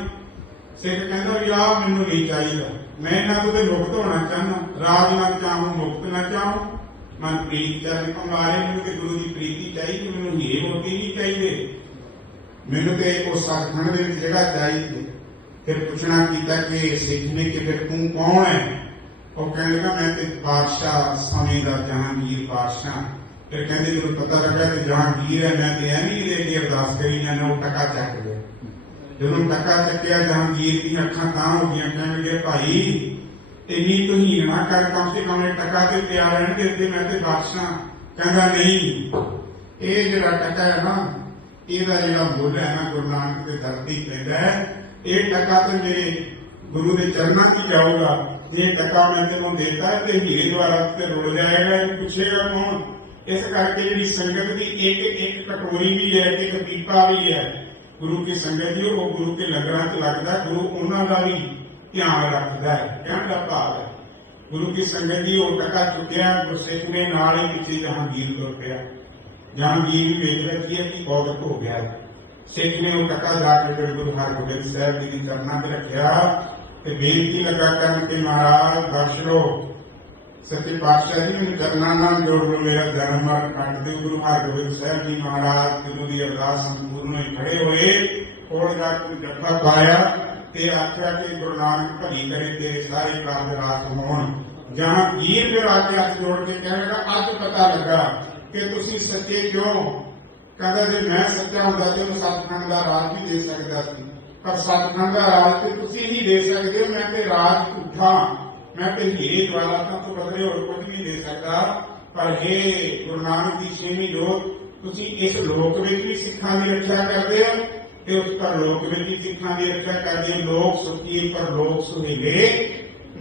ਸਿੱਖ ਕਹਿੰਦਾ ਵੀ ਆਹ ਮੈਨੂੰ ਨਹੀਂ ਚਾਹੀਦਾ। ਮੈਂ ਇਹਨਾਂ ਤੋਂ ਤੇ ਮੁਕਤ ਹੋਣਾ ਚਾਹੁੰਦਾ। ਰਾਜ ਨਾ ਚਾਹੂੰ, ਮੁਕਤ ਨਾ ਚਾਹੂੰ। ਮਨ ਪ੍ਰੀਤ ਚਰਨ ਕਮਾਰੇ ਮੈਨੂੰ ਤੇ ਗੁਰੂ ਦੀ ਪ੍ਰੀਤੀ ਚਾਹੀਦੀ, ਮੈਨੂੰ ਹੀਰੇ ਮੋਤੀ ਨਹੀਂ ਚਾਹੀਦੇ। ਮੈਨੂੰ ਤੇ ਉਹ ਸੱਚਖੰਡ ਦੇ ਵਿੱਚ ਜਗ੍ਹਾ ਚਾਹੀਦੀ। ਫਿਰ ਪੁੱਛਣਾ ਕੀਤਾ ਕਿ ਸਿੱਖ ਨੇ ਕਿ ਫਿਰ ਤੂੰ ਕੌਣ ਹੈ? ਉਹ ਕਹਿਣ ਲੱਗਾ, ਮੈਂ ਤੇ ਬਾਦਸ਼ਾਹ ਸਮੇਂ ਦਾ ਜਹਾਂਗੀਰ ਬਾਦਸ਼ਾਹ। ਫਿਰ ਕਹਿੰਦੇ, ਜਦੋਂ ਪਤਾ ਲੱਗਾ ਕਿ ਜਹਾਂਗੀਰ ਹੈ, ਮੈਂ ਤੇ ਐਵੇਂ ਹੀ ਦੇ ਕੇ ਅਰਦਾਸ ਕਰੀ ਜਾਂਦਾ ਉਹ ਟਕਾ ਚੱਕ ਲਿਆ। ਜਦੋਂ ਟੱਕਾ ਚੱਕਿਆ ਜਹਾਂਗੀਰ ਦੀਆਂ ਅੱਖਾਂ ਤਾਂ ਹੋ ਗਈਆਂ, ਕਹਿਣ ਭਾਈ ਇੰਨੀ ਤੁਹੀਨ ਨਾ ਕਰ, ਕਮ ਸੇ ਕਮ ਇਹ ਟੱਕਾ ਤੇ ਪਿਆ ਰਹਿਣ ਦੇ ਉੱਤੇ ਮੈਂ ਤੇ ਬਾਦਸ਼ਾਹ ਕਹਿੰਦਾ, ਨਹੀਂ, ਇਹ ਜਿਹੜਾ ਟੱਕਾ ਹੈ ਨਾ, ਇਹਦਾ ਜਿਹੜਾ ਮੁੱਲ ਹੈ ਨਾ, ਗੁਰੂ ਨਾਨਕ ਦੇ ਧਰਤੀ ਪੈਂਦਾ ਇਹ ਟੱਕਾ ਤੇ ਮੇਰੇ ਗੁਰੂ ਦੇ ਚਰਨਾਂ 'ਚ ਜਾਊਗਾ ਇਹ ਟੱਕਾ ਮੈਂ ਤੈਨੂੰ ਦੇਤਾ ਤੇ ਹੀਰੇ ਦੁਆਰਾ ਤੇ ਰੁੜ ਜਾਏਗਾ ਪੁੱਛੇਗਾ ਕੌਣ? ਇਸ ਕਰਕੇ ਜਿਹੜੀ ਸੰਗਤ ਦੀ ਇੱਕ ਇੱਕ ਕਟੋਰੀ ਵੀ ਹੈ ਤੇ ਇੱਕ ਪੀਪਾ ਵੀ ਹੈ ਗੁਰੂ ਕੀ ਸੰਗਤ ਜੀ ਉਹ ਗੁਰੂ ਕੇ ਲੰਗਰਾਂ 'ਚ ਲੱਗਦਾ, ਗੁਰੂ ਉਹਨਾਂ ਦਾ ਵੀ ਧਿਆਨ ਰੱਖਦਾ ਹੈ, ਕਹਿਣ ਦਾ ਭਾਵ ਹੈ। ਗੁਰੂ ਕੀ ਸੰਗਤ ਜੀ ਉਹ ਟਕਾ ਚੁੱਕਿਆ ਗੁਰਸਿੱਖ ਨੇ ਨਾਲ ਹੀ ਪਿੱਛੇ ਜਹਾਂਗੀਰ ਤੁਰ ਪਿਆ। ਜਹਾਂਗੀਰ ਵੀ ਵੇਖ ਲਿਆ ਕਿ ਔਗਤ ਹੋ ਗਿਆ ਸਿੱਖ ਨੇ ਉਹ ਟਕਾ ਜਾ ਕੇ ਫਿਰ ਗੁਰੂ ਹਰਗੋਬਿੰਦ ਸਾਹਿਬ ਜੀ ਦੀ ਚਰਨਾਂ ਤੇ ਰੱਖਿਆ ਤੇ ਬੇਨਤੀ ਲਗਾ ਕਰਨ ਤੇ ਮਹਾਰਾਜ ਬਖਸ਼ ਸੱਚੇ ਪਾਤਸ਼ਾਹ ਜੀ ਨੂੰ ਚਰਨਾਂ ਨਾਲ ਜੋੜ ਲੋ ਮੇਰਾ ਜਨਮ ਮਰਨ ਕੱਟ ਦਿਓ ਗੁਰੂ ਹਰਗੋਬਿੰਦ ਸਾਹਿਬ ਜੀ ਮਹਾਰਾਜ ਜਦੋਂ ਦੀ ਅਰਦਾਸ ਸੰਪੂਰਨ ਹੋਈ, ਖੜੇ ਹੋਏ, ਕੋਲ ਜਾ ਕੇ ਜੱਫਾ ਪਾਇਆ ਤੇ ਆਖਿਆ ਕਿ ਗੁਰੂ ਨਾਨਕ ਭਲੀ ਕਰੇ ਤੇਰੇ ਸਾਰੇ ਕਾਰਜ ਰਾਸ ਹੋਣ। ਜਹਾਂ ਗੀਰ ਦੇ ਰਾਜ ਹੱਥ ਜੋੜ ਕੇ ਕਹੇਗਾ ਅੱਜ ਪਤਾ ਲੱਗਾ ਕਿ ਤੁਸੀਂ ਸੱਚੇ ਕਿਉਂ? ਕਹਿੰਦਾ, ਜੇ ਮੈਂ ਸੱਚਾ ਹੁੰਦਾ ਤੇ ਉਹਨੂੰ ਸਤਿਖੰਡ ਦਾ ਰਾਜ ਵੀ ਦੇ ਸਕਦਾ ਸੀ। ਪਰ ਸਤਿਖੰਡ ਦਾ ਰਾਜ ਤੇ ਤੁਸੀਂ ਹੀ ਦੇ ਸਕਦੇ ਹੋ, ਮੈਂ ਤੇ ਰਾਜ ਝੂਠਾ। ਮੈਂ ਤੇ ਹੀਰੇ ਜਵਾਲਾਤਾਂ ਤੋਂ ਬਦਲੇ ਹੋਰ ਕੁਝ ਨਹੀਂ ਦੇ ਸਕਦਾ, ਪਰ ਇਹ ਗੁਰੂ ਨਾਨਕ ਦੀ ਛੇਵੀਂ ਜੋਤ, ਤੁਸੀਂ ਇਸ ਲੋਕ ਵਿੱਚ ਵੀ ਸਿੱਖਾਂ ਦੀ ਰੱਖਿਆ ਕਰਦੇ ਹੋ ਤੇ ਉਸ ਪਰ ਲੋਕ ਵਿੱਚ ਵੀ ਸਿੱਖਾਂ ਦੀ ਰੱਖਿਆ ਕਰਦੇ ਹੋ। ਲੋਕ ਸੁਖੀ ਪਰ ਲੋਕ ਸੁਹੇਲੇ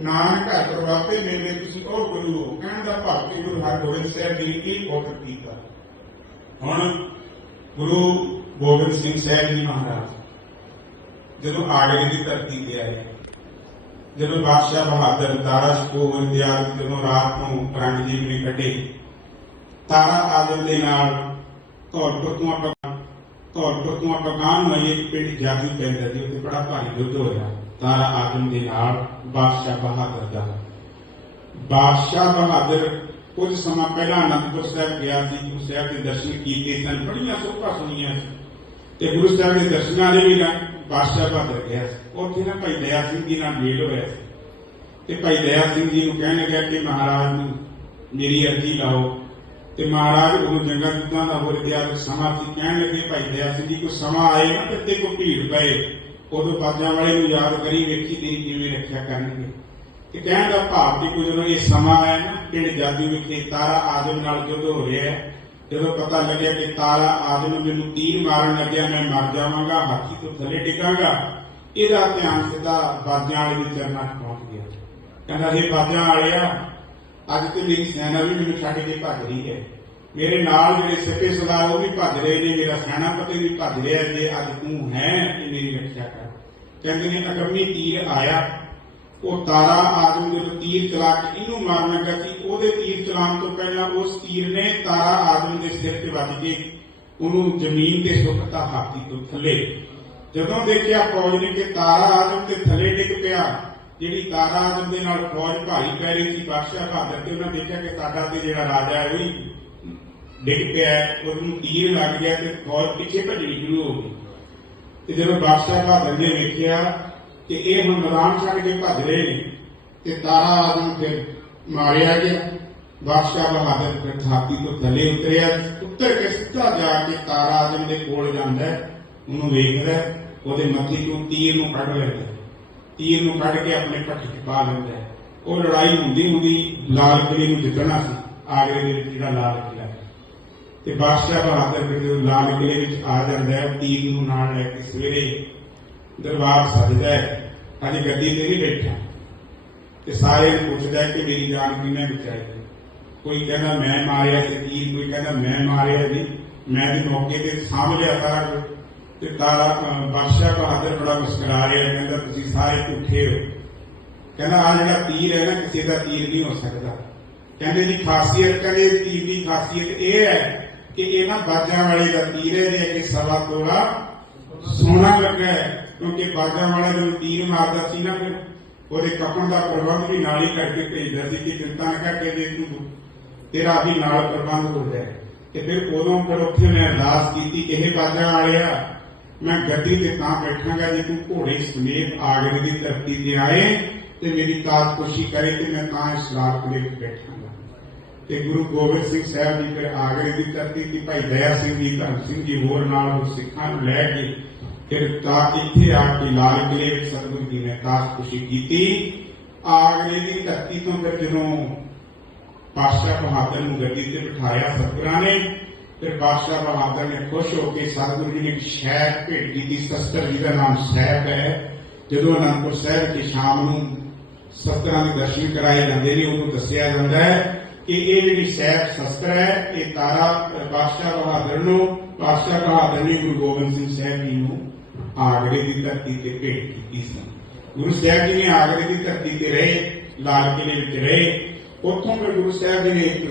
ਨਾਨਕ ਘਰ ਪ੍ਰਵਾਤੇ ਮੇਲੇ ਤੁਸੀਂ ਉਹ ਗੁਰੂ ਹੋ। ਕਹਿਣ ਦਾ ਭਾਵ ਕਿ ਗੁਰੂ ਹਰਗੋਬਿੰਦ ਸਾਹਿਬ ਜੀ ਕੀ ਬਹੁਤ ਕੀਤਾ ਹੁਣ ਗੁਰੂ ਗੋਬਿੰਦ ਸਿੰਘ ਸਾਹਿਬ ਜੀ ਮਹਾਰਾਜ, ਜਦੋਂ ਆਗਰੇ ਦੀ ਧਰਤੀ ਤੇ ਆਏ ਜਦੋਂ ਬਾਦਸ਼ਾਹ ਬਹਾਦਰ ਦਾਰਾ ਸ਼ਕੋਰ ਇਤਿਆਦਿ ਜਦੋਂ ਰਾਤ ਨੂੰ ਰਣਜੀਤ ਨੇ ਕੱਢੇ, ਤਾਰਾ ਆਦਮ ਦੇ ਨਾਲ ਧੌਰ ਪਤੂਆਂ ਧੌਰ ਪਤੂਆਂ ਪਕਾਨ ਹੋਏ ਪਿੰਡ ਜਾਗੀ ਪੈਂਦਾ ਜੀ ਉੱਥੇ ਬੜਾ ਭਾਰੀ ਯੁੱਧ ਹੋਇਆ। ਤਾਰਾ ਆਦਮ ਦੇ ਨਾਲ ਬਾਦਸ਼ਾਹ ਬਹਾਦਰ ਦਾ। ਬਾਦਸ਼ਾਹ ਬਹਾਦਰ ਕੁਝ ਸਮਾਂ ਪਹਿਲਾਂ ਅਨੰਦਪੁਰ ਸਾਹਿਬ ਗਿਆ ਸੀ, ਗੁਰੂ ਸਾਹਿਬ ਦੇ ਦਰਸ਼ਨ ਕੀਤੇ ਸਨ, ਬੜੀਆਂ ਸੁੱਖਾਂ ਸੁਣੀਆਂ ਤੇ ਗੁਰੂ ਸਾਹਿਬ ਦੇ ਦਰਸ਼ਨਾਂ ਦੇ ਵੀ ਨਾ ਬਾਦਸ਼ਾਹ ਬਹਾਦਰ ਗਿਆ ਉੱਥੇ ਨਾ ਭਾਈ ਦਇਆ ਸਿੰਘ ਜੀ ਨਾਲ ਮੇਲ ਹੋਇਆ ਤੇ ਭਾਈ ਦਇਆ ਸਿੰਘ ਜੀ ਨੂੰ ਕਹਿਣ ਲੱਗਾ ਕਿ ਮਹਾਰਾਜ ਨੂੰ ਮੇਰੀ ਅਰਜ਼ੀ ਲਾਓ। ਤੇ ਮਹਾਰਾਜ ਗੁਰੂ ਜੰਗਲ ਜੁੱਧਾਂ ਦਾ ਹੋਰ ਇਤਿਹਾਸ ਸਮਾਂ ਸੀ। ਕਹਿਣ ਲੱਗੇ ਭਾਈ ਦਇਆ ਸਿੰਘ ਜੀ, ਕੋਈ ਸਮਾਂ ਆਏ ਨਾ ਤੇ ਕੋ ਭੀੜ ਪਏ। ਉਦੋਂ ਬਾਜਾਂ ਵਾਲੇ ਨੂੰ ਯਾਦ ਕਰੀ ਵੇਖੀ ਤੇਰੀ ਕਿਵੇਂ ਰੱਖਿਆ ਕਰਨਗੇ। ਤੇ ਕਹਿਣ ਦਾ ਭਾਵ ਕਿ ਜਦੋਂ ਇਹ ਸਮਾਂ ਆਇਆ ਨਾ, ਪਿੰਡ ਜਾਦੂ ਵਿਖੇ ਤਾਰਾ ਆਦਮ ਨਾਲ ਯੁੱਧ ਹੋ ਰਿਹਾ ਜਦੋਂ ਪਤਾ ਲੱਗਿਆ ਕਿ ਤਾਰਾ ਆਦਮ ਮੈਨੂੰ ਤੀਰ ਮਾਰਨ ਲੱਗਿਆ, ਮੈਂ ਮਰ ਜਾਵਾਂਗਾ, ਹਾਥੀ ਤੋਂ ਥੱਲੇ ਡਿੱਗਾਂਗਾ ਇਹਦਾ ਧਿਆਨ ਸਿੱਧਾ ਬਾਜਾਂ ਵਾਲੇ ਦੇ ਚਰਨਾਂ 'ਚ ਪਹੁੰਚ ਗਿਆ। ਕਹਿੰਦਾ ਇਹ ਬਾਜਾਂ ਵਾਲਿਆ, ਅੱਜ ਤੇ ਮੇਰੀ ਸੈਨਾ ਵੀ ਮੈਨੂੰ ਛੱਡ ਕੇ ਭੱਜ ਰਹੀ ਹੈ। ਮੇਰੇ ਨਾਲ ਜਿਹੜੇ ਸਿੱਪੇ ਸਲਾਰ ਉਹ ਵੀ ਭੱਜ ਰਹੇ ਨੇ, ਮੇਰਾ ਸੈਨਾਪਤੀ ਵੀ ਭੱਜ ਰਿਹਾ ਜੇ ਅੱਜ ਤੂੰ ਹੈ, ਤੇ ਮੇਰੀ ਰੱਖਿਆ ਕਰ। ਕਹਿੰਦੇ ਨੇ, ਅਗਮੀ ਤੀਰ ਆਇਆ ਉਹ ਤਾਰਾ ਆਦਮ ਦੇ ਤੀਰ ਚਲਾ ਕੇ ਇਹਨੂੰ ਮਾਰਨ ਲੱਗਾ ਸੀ। ਉਹਦੇ ਤੀਰ ਚਲਾਉਣ ਤੋਂ ਪਹਿਲਾਂ ਉਸ ਤੀਰ ਨੇ ਤਾਰਾ ਆਦਮ ਦੇ ਸਿਰ ਤੇ ਵੱਜ ਕੇ ਉਹਨੂੰ ਜ਼ਮੀਨ ਤੇ ਸੁੱਟਤਾ ਹਾਥੀ ਤੋਂ ਥੱਲੇ। ਜਦੋਂ ਦੇਖਿਆ ਫੌਜ ਨੇ ਕਿ ਤਾਰਾ ਆਦਮ ਤੇ ਥੱਲੇ ਡਿੱਗ ਪਿਆ ਜਿਹੜੀ ਤਾਰਾ ਆਦਮ ਦੇ ਨਾਲ ਫੌਜ ਭਾਰੀ ਪੈ ਰਹੀ ਸੀ ਬਾਦਸ਼ਾਹ ਬਹਾਦਰ ਤੇ ਉਹਨਾਂ ਦੇਖਿਆ ਕਿ ਸਾਡਾ ਤੇ ਜਿਹੜਾ ਰਾਜਾ ਹੈ ਉਹ ਡਿੱਗ ਪਿਆ ਹੈ, ਉਹਨੂੰ ਤੀਰ ਲੱਗ ਗਿਆ ਤੇ ਫੌਜ ਪਿੱਛੇ ਭੱਜਣੀ ਸ਼ੁਰੂ ਹੋ ਗਈ। ਤੇ ਜਦੋਂ ਬਾਦਸ਼ਾਹ ਬਹਾਦਰ ਨੇ ਵੇਖਿਆ ਕਿ ਇਹ ਹੁਣ ਮੈਦਾਨ ਛੱਡ ਕੇ ਭੱਜ ਰਹੇ ਨੇ ਤੇ ਤਾਰਾ ਆਦਮ ਫਿਰ ਮਾਰਿਆ ਗਿਆ। ਬਾਦਸ਼ਾਹ ਬਹਾਦਰ ਫਿਰ ਛਾਤੀ ਤੋਂ ਥੱਲੇ ਉਤਰਿਆ। ਉੱਤਰ ਕੇ ਸਿੱਧਾ ਜਾ ਕੇ ਤਾਰਾ ਆਦਮ ਦੇ ਕੋਲ ਜਾਂਦਾ ਉਹਨੂੰ ਵੇਖਦਾ ਉਹਦੇ ਮੱਥੇ ਤੋਂ ਤੀਰ ਨੂੰ ਕੱਢ ਲੈਂਦਾ ਤੀਰ ਨੂੰ ਕੱਢ ਕੇ ਆਪਣੇ ਪੱਟ 'ਚ ਪਾ ਲੈਂਦਾ ਉਹ ਲੜਾਈ ਹੁੰਦੀ ਹੁੰਦੀ ਲਾਲ ਕਿਲੇ ਨੂੰ ਜਿੱਤਣਾ ਸੀ। ਆਗਰੇ ਦੇ ਵਿੱਚ ਜਿਹੜਾ ਲਾਲ ਕਿਲਾ ਹੈ। ਤੇ ਬਾਦਸ਼ਾਹ ਬਹਾਦਰ ਫਿਰ ਜਦੋਂ ਲਾਲ ਕਿਲੇ ਵਿੱਚ ਆ ਜਾਂਦਾ ਹੈ, ਤੀਰ ਨੂੰ ਨਾਲ ਲੈ ਕੇ ਸਵੇਰੇ ਦਰਬਾਰ ਸਜਦਾ ਹੈ। ਅੱਜ ਗੱਦੀ ਤੇ ਨਹੀਂ ਬੈਠਾ। ਤੇ ਸਾਰੇ ਪੁੱਛਦਾ ਕਿ ਮੇਰੀ ਜਾਨ ਕਿਵੇਂ ਬਚਾਈ ਕੋਈ ਕਹਿੰਦਾ, ਮੈਂ ਮਾਰਿਆ ਤੇ ਤੀਰ ਕੋਈ ਕਹਿੰਦਾ, ਮੈਂ ਮਾਰਿਆ ਜੀ। ਮੈਂ ਵੀ ਮੌਕੇ ਤੇ ਸਾਂਭ ਲਿਆ ਸਾਰਾ ਕੁਝ। ਤੇ ਤਾਰਾ ਬਾਦਸ਼ਾਹ ਬਹਾਦਰ ਬੜਾ ਮੁਸਕਰਾ ਰਿਹਾ। ਕਹਿੰਦਾ, ਤੁਸੀਂ ਸਾਰੇ ਝੂਠੇ ਹੋ। ਕਹਿੰਦਾ ਆ ਜਿਹੜਾ ਤੀਰ ਹੈ ਨਾ, ਕਿਸੇ ਦਾ ਤੀਰ ਨਹੀਂ ਹੋ ਸਕਦਾ। ਕਹਿੰਦੇ ਦੀ ਖਾਸੀਅਤ, ਕਹਿੰਦੇ ਇਸ ਤੀਰ ਦੀ ਖਾਸੀਅਤ ਇਹ ਹੈ ਕਿ ਇਹ ਨਾ ਬਾਜਾਂ ਵਾਲੇ ਦਾ ਤੀਰ ਹੈ ਜੇ ਕਿ ਸਵਾ ਤੋਲਾ ਸੋਨਾ ਲੱਗਾ ਕਿਉਂਕਿ ਬਾਜਾਂ ਵਾਲਾ ਜਦੋਂ ਤੀਰ ਮਾਰਦਾ ਸੀ ਨਾ ਫਿਰ। ਉਹਦੇ ਕਪਣ ਦਾ ਪ੍ਰਬੰਧ ਵੀ ਨਾਲ ਹੀ ਕਰਕੇ ਭੇਜਦਾ ਸੀ ਕਿ ਚਿੰਤਾ ਨਾ ਕਰਕੇ ਜੇ ਤੂੰ ਤੇਰਾ ਵੀ ਨਾਲ ਪ੍ਰਬੰਧ ਹੋ ਜਾਏ। ਤੇ ਫਿਰ ਉਦੋਂ ਫਿਰ ਉੱਥੇ ਮੈਂ ਅਰਦਾਸ ਕੀਤੀ ਕਿ ਇਹ ਬਾਜਾਂ ਵਾਲਿਆ, ਮੈਂ ਗੱਦੀ ਤੇ ਤਾਂ ਬੈਠਾਂਗਾ ਜੇ ਤੂੰ ਘੋੜੇ ਸਮੇਤ ਆਗਰੇ ਦੀ ਧਰਤੀ ਤੇ ਆਏ ਤੇ ਮੇਰੀ ਤਾਜਪੋਸ਼ੀ ਕਰੇ ਤੇ ਮੈਂ ਤਾਂ ਇਸ ਲਾਲ ਕਿਲੇ ਵਿੱਚ ਤੇ ਗੁਰੂ ਗੋਬਿੰਦ ਸਿੰਘ ਸਾਹਿਬ ਜੀ ਫਿਰ ਆਗਰੇ ਦੀ ਧਰਤੀ ਤੇ ਭਾਈ ਦਇਆ ਸਿੰਘ ਜੀ ਧਰਮ ਸਿੰਘ ਜੀ ਹੋਰ ਨਾਲ ਸਿੱਖਾਂ ਨੂੰ ਲੈ ਕੇ ਫਿਰ ਤਾਂ ਇੱਥੇ ਆ ਕੇ ਲਾਲ ਕਿਲੇ ਵਿੱਚ ਸਤਿਗੁਰੂ ਜੀ ਨੇ ਤਾਜਪੋਸ਼ੀ ਕੀਤੀ। ਆਗਰੇ ਦੀ ਧਰਤੀ ਤੋਂ ਫਿਰ ਜਦੋਂ ਪਾਤਸ਼ਾਹ ਬਹਾਦਰ ਨੂੰ ਗੱਦੀ ਤੇ ਬਿਠਾਇਆ ਸਤਿਗੁਰਾਂ ਨੇ, ਫਿਰ ਪਾਤਸ਼ਾਹ ਬਹਾਦਰ ਨੇ ਖੁਸ਼ ਹੋ ਕੇ ਸਤਿਗੁਰੂ ਜੀ ਨੇ ਇੱਕ ਸ਼ਹਿਰ ਭੇਟ ਕੀਤੀ। ਸ਼ਸਤਰ ਜੀ ਦਾ ਨਾਮ ਸਾਹਿਬ ਹੈ। ਜਦੋਂ ਅਨੰਦਪੁਰ ਸਾਹਿਬ ਦੀ ਸ਼ਾਮ ਨੂੰ ਸਤਿਗੁਰਾਂ ਦੇ ਦਰਸ਼ਨ ਕਰਾਏ ਜਾਂਦੇ ਨੇ, ਉਹਨੂੰ ਦੱਸਿਆ ਜਾਂਦਾ ਹੈ ਕਿ ਇਹ ਜਿਹੜੀ ਸਹਿਬ ਸ਼ਸਤਰ ਹੈ, ਇਹ ਤਾਰਾ ਪਾਤਸ਼ਾਹ ਬਹਾਦਰ ਨੂੰ, ਪਾਤਸ਼ਾਹ ਬਹਾਦਰ ਨੇ ਗੁਰੂ ਗੋਬਿੰਦ ਸਿੰਘ ਸਾਹਿਬ ਜੀ ਨੂੰ ਆਗਰੇ ਦੀ ਧਰਤੀ ਤੇ ਭੇਟ ਕੀਤੀ ਸੀ। ਗੁਰੂ ਸਾਹਿਬ ਜੀ ਨੇ ਆਗਰੇ ਦੀ ਧਰਤੀ ਤੇ ਰਹੇ, ਲਾਲ ਕਿਲੇ ਵਿੱਚ ਰਹੇ। ਉੱਥੋਂ ਫਿਰ ਗੁਰੂ ਸਾਹਿਬ ਜੀ ਨੇ ਇੱਕ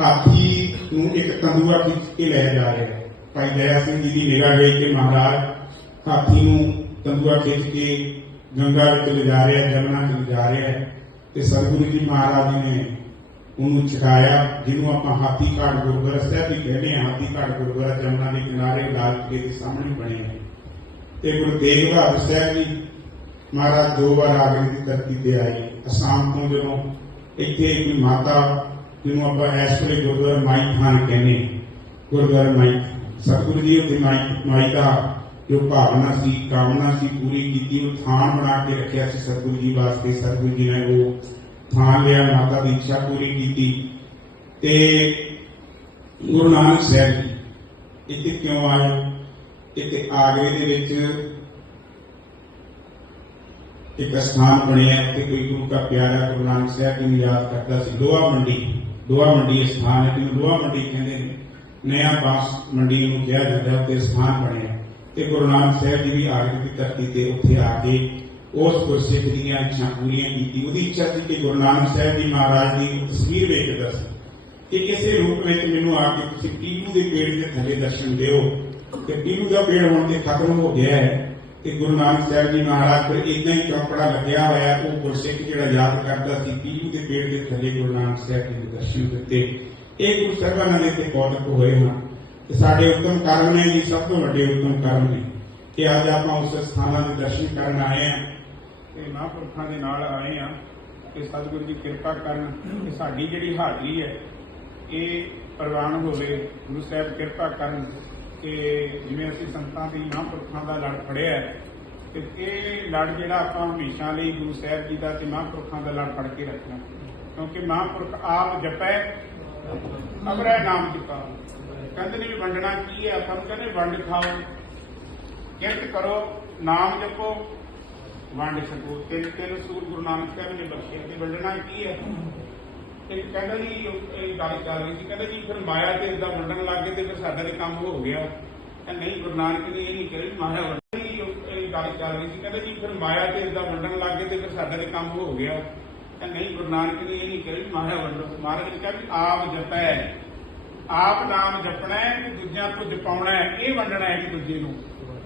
ਹਾਥੀ ਨੂੰ ਇੱਕ ਤੰਦੂਆ ਖਿੱਚ ਕੇ ਲੈ ਜਾ ਰਿਹਾ। ਭਾਈ ਦਇਆ ਸਿੰਘ ਜੀ ਦੀ ਨਿਗਾਹ ਗਈ ਕਿ ਮਹਾਰਾਜ ਹਾਥੀ ਨੂੰ ਤੰਦੂਆ ਖਿੱਚ ਕੇ ਗੰਗਾ ਵਿੱਚ ਲਿਜਾ ਰਿਹਾ, ਜਮਨਾ ਚ ਲਿਜਾ ਰਿਹਾ ਤੇ ਸਤਿਗੁਰੂ ਜੀ ਮਹਾਰਾਜ ਜੀ ਨੇ ਉਹਨੂੰ ਚਕਾਇਆ ਜਿਹਨੂੰ ਆਪਾਂ ਹਾਥੀ ਘਾਟ ਗੁਰਦੁਆਰਾ ਸਾਹਿਬ ਵੀ ਕਹਿੰਦੇ ਹਾਂ, ਹਾਥੀ ਘਾਟ ਗੁਰਦੁਆਰਾ ਜਮਨਾ ਦੇ ਕਿਨਾਰੇ ਲਾਲ ਕਿਲੇ ਦੇ ਸਾਹਮਣੇ ਬਣਿਆ ਤੇ ਗੁਰੂ ਤੇਗ ਬਹਾਦਰ ਸਾਹਿਬ ਜੀ ਮਹਾਰਾਜ ਦੋ ਵਾਰ ਆਗਰੇ ਦੀ ਧਰਤੀ ਤੇ ਆਏ। ਅਸਾਮ ਤੋਂ ਜਦੋਂ ਇੱਥੇ ਇੱਕ ਮਾਤਾ, ਜਿਹਨੂੰ ਆਪਾਂ ਇਸ ਵੇਲੇ ਗੁਰਦੁਆਰਾ ਮਾਈ ਥਾਨ ਕਹਿੰਦੇ ਗੁਰਦੁਆਰਾ ਮਾਈ ਸਤਿਗੁਰੂ ਜੀ ਉੱਥੇ ਮਾਈ ਮਾਈ ਦਾ ਜੋ ਭਾਵਨਾ ਸੀ, ਕਾਮਨਾ ਸੀ ਪੂਰੀ ਕੀਤੀ, ਉਹ ਥਾਨ ਬਣਾ ਕੇ ਰੱਖਿਆ ਸੀ ਸਤਿਗੁਰੂ ਜੀ ਵਾਸਤੇ, ਸਤਿਗੁਰੂ ਜੀ ਨੇ ਉਹ ਥਾਨ ਲਿਆ, ਮਾਤਾ ਦੀ ਇੱਛਾ ਪੂਰੀ ਕੀਤੀ ਤੇ ਗੁਰੂ ਨਾਨਕ ਸਾਹਿਬ ਜੀ ਇੱਥੇ ਕਿਉਂ ਆਏ? ਇੱਥੇ ਆਗਰੇ ਦੇ ਵਿੱਚ ਇੱਕ ਸਥਾਨ ਬਣਿਆ ਤੇ ਕੋਈ ਗੁਰੂ ਦਾ ਪਿਆਰਾ ਗੁਰੂ ਨਾਨਕ ਸਾਹਿਬ ਜੀ ਨੂੰ ਯਾਦ ਕਰਦਾ ਸੀ। ਲੋਹਾ ਮੰਡੀ ਲੋਹਾ ਮੰਡੀ ਇਹ ਸਥਾਨ ਹੈ, ਜਿਹਨੂੰ ਲੋਹਾ ਮੰਡੀ ਕਹਿੰਦੇ ਨੇ। ਨया ਬਾਸ ਮੰਡੀ ਨੂੰ ਕਿਹਾ ਜਾਂਦਾ ਉੱਤੇ ਸਥਾਨ ਬਣਿਆ ਤੇ ਗੁਰੂ ਨਾਨਕ ਸਾਹਿਬ ਜੀ ਵੀ ਆਗਰੇ ਦੀ ਧਰਤੀ ਤੇ ਉੱਥੇ ਆ ਕੇ ਉਸ ਗੁਰਸਿੱਖ ਦੀਆਂ ਇੱਛਾ ਪੂਰੀਆਂ ਕੀਤੀ। ਉਹਦੀ ਇੱਛਾ ਸੀ ਕਿ ਗੁਰੂ ਨਾਨਕ ਸਾਹਿਬ ਜੀ ਮਹਾਰਾਜ ਦੀ ਤਸਵੀਰ ਵੇਖਦਾ ਸੀ ਕਿ ਕਿਸੇ ਰੂਪ ਵਿੱਚ ਮੈਨੂੰ ਆ ਕੇ ਤੁਸੀਂ ਪੀਲੂ ਦੇ ਪੇੜ ਦੇ ਥੱਲੇ ਦਰਸ਼ਨ ਦਿਓ। ਤੇ ਪੀਲੂ ਦਾ ਪੇੜ ਹੁਣ ਤੇ ਖਤਮ ਹੋ ਗਿਆ ਹੈ। ਤੇ ਗੁਰੂ ਨਾਨਕ ਸਾਹਿਬ ਜੀ ਮਹਾਰਾਜ ਫਿਰ ਇਦਾਂ ਹੀ ਚੌਕੜਾ ਲੱਗਿਆ ਹੋਇਆ ਉਹ ਗੁਰਸਿੱਖ ਜਿਹੜਾ ਯਾਦ ਕਰਦਾ ਸੀ ਪੀਲੂ ਦੇ ਪੇੜ ਦੇ ਥੱਲੇ ਗੁਰੂ ਨਾਨਕ ਸਾਹਿਬ ਜੀ ਦੇ ਦਰਸ਼ਨ ਦਿੱਤੇ। ਇਹ ਗੁਰੂ ਸਾਹਿਬਾਨਾਂ ਦੇ ਤੇ ਬੋਧਕ ਹੋਏ ਹਨ ਤੇ ਸਾਡੇ ਉੱਤਮ ਕਰਮ ਨੇ ਜੀ, ਸਭ ਤੋਂ ਵੱਡੇ ਉੱਤਮ ਕਰਮ ਨੇ। ਕਿ ਅੱਜ ਆਪਾਂ ਉਸ ਸਥਾਨਾਂ ਦੇ ਦਰਸ਼ਨ ਕਰਨ ਆਏ ਹਾਂ। ਤੇ ਮਹਾਂਪੁਰਖਾਂ ਦੇ ਨਾਲ ਆਏ ਹਾਂ ਕਿ ਸਤਿਗੁਰੂ ਦੀ ਕਿਰਪਾ ਕਰਨ ਕਿ ਸਾਡੀ ਜਿਹੜੀ ਹਾਜ਼ਰੀ ਹੈ, ਇਹ ਪ੍ਰਵਾਨ ਹੋਵੇ। ਗੁਰੂ ਸਾਹਿਬ ਕਿਰਪਾ ਕਰਨ ਕਿ ਜਿਵੇਂ ਅਸੀਂ ਸੰਤਾਂ ਦੀ ਮਹਾਂਪੁਰਖਾਂ ਦਾ ਲੜ ਫੜਿਆ ਹੈ, ਤੇ ਇਹ ਲੜ ਜਿਹੜਾ ਆਪਾਂ ਹਮੇਸ਼ਾ ਲਈ ਗੁਰੂ ਸਾਹਿਬ ਜੀ ਦਾ ਤੇ ਮਹਾਂਪੁਰਖਾਂ ਦਾ ਲੜ ਫੜ ਕੇ ਰੱਖਣਾ। ਕਿਉਂਕਿ ਮਹਾਂਪੁਰਖ ਆਪ ਜਪੈ ਅਮਰੈ ਨਾਮ ਜਪਾ। ਕਹਿੰਦੇ ਨੇ ਵੀ ਵੰਡਣਾ ਕੀ ਹੈ? ਆਪਾਂ ਨੂੰ ਕਹਿੰਦੇ ਵੰਡ ਖਾਓ। ਕਿਰਤ ਕਰੋ, ਨਾਮ ਜਪੋ ਵੰਡ ਸਕੋ ਤਿੰਨ ਤਿੰਨ ਸੂਰ ਗੁਰੂ ਨਾਨਕ ਸਾਹਿਬ ਨੇ ਬਖਸ਼ਿਆ ਤੇ ਵੰਡਣਾ ਕੀ ਹੈ? ਤੇ ਕਹਿੰਦਾ ਜੀ, ਇਹ ਗੱਲ ਕਰ ਰਹੀ ਸੀ, ਕਹਿੰਦਾ ਜੀ, ਫਿਰ ਮਾਇਆ ਤੇ ਇਦਾਂ ਵੰਡਣ ਲੱਗ ਗਏ ਤੇ ਫਿਰ ਸਾਡਾ ਤੇ ਕੰਮ ਹੋ ਗਿਆ। ਤਾਂ ਨਹੀਂ, ਗੁਰੂ ਨਾਨਕ ਨੇ ਇਹ ਨਹੀਂ ਕਰੀ ਮਾਇਆ ਵੰਡਣੀ ਇਹ ਗੱਲ ਕਰ ਰਹੀ ਸੀ। ਕਹਿੰਦਾ ਜੀ, ਫਿਰ ਮਾਇਆ ਤੇ ਇਦਾਂ ਵੰਡਣ ਲੱਗ ਗਏ ਤੇ ਫਿਰ ਸਾਡਾ ਤੇ ਕੰਮ ਹੋ ਗਿਆ। ਤਾਂ ਨਹੀਂ, ਗੁਰੂ ਨਾਨਕ ਨੇ ਇਹ ਨਹੀਂ ਕਰੀ ਮਾਇਆ ਵੰਡੋ। ਮਹਾਰਾਜ ਨੇ ਕਿਹਾ ਵੀ ਆਪ ਜਪੈ। ਆਪ ਨਾਮ ਜਪਣਾ ਹੈ, ਤੇ ਦੂਜਿਆਂ ਤੋਂ ਜਪਾਉਣਾ ਹੈ, ਇਹ ਵੰਡਣਾ ਹੈ ਕਿ ਦੂਜੇ ਨੂੰ।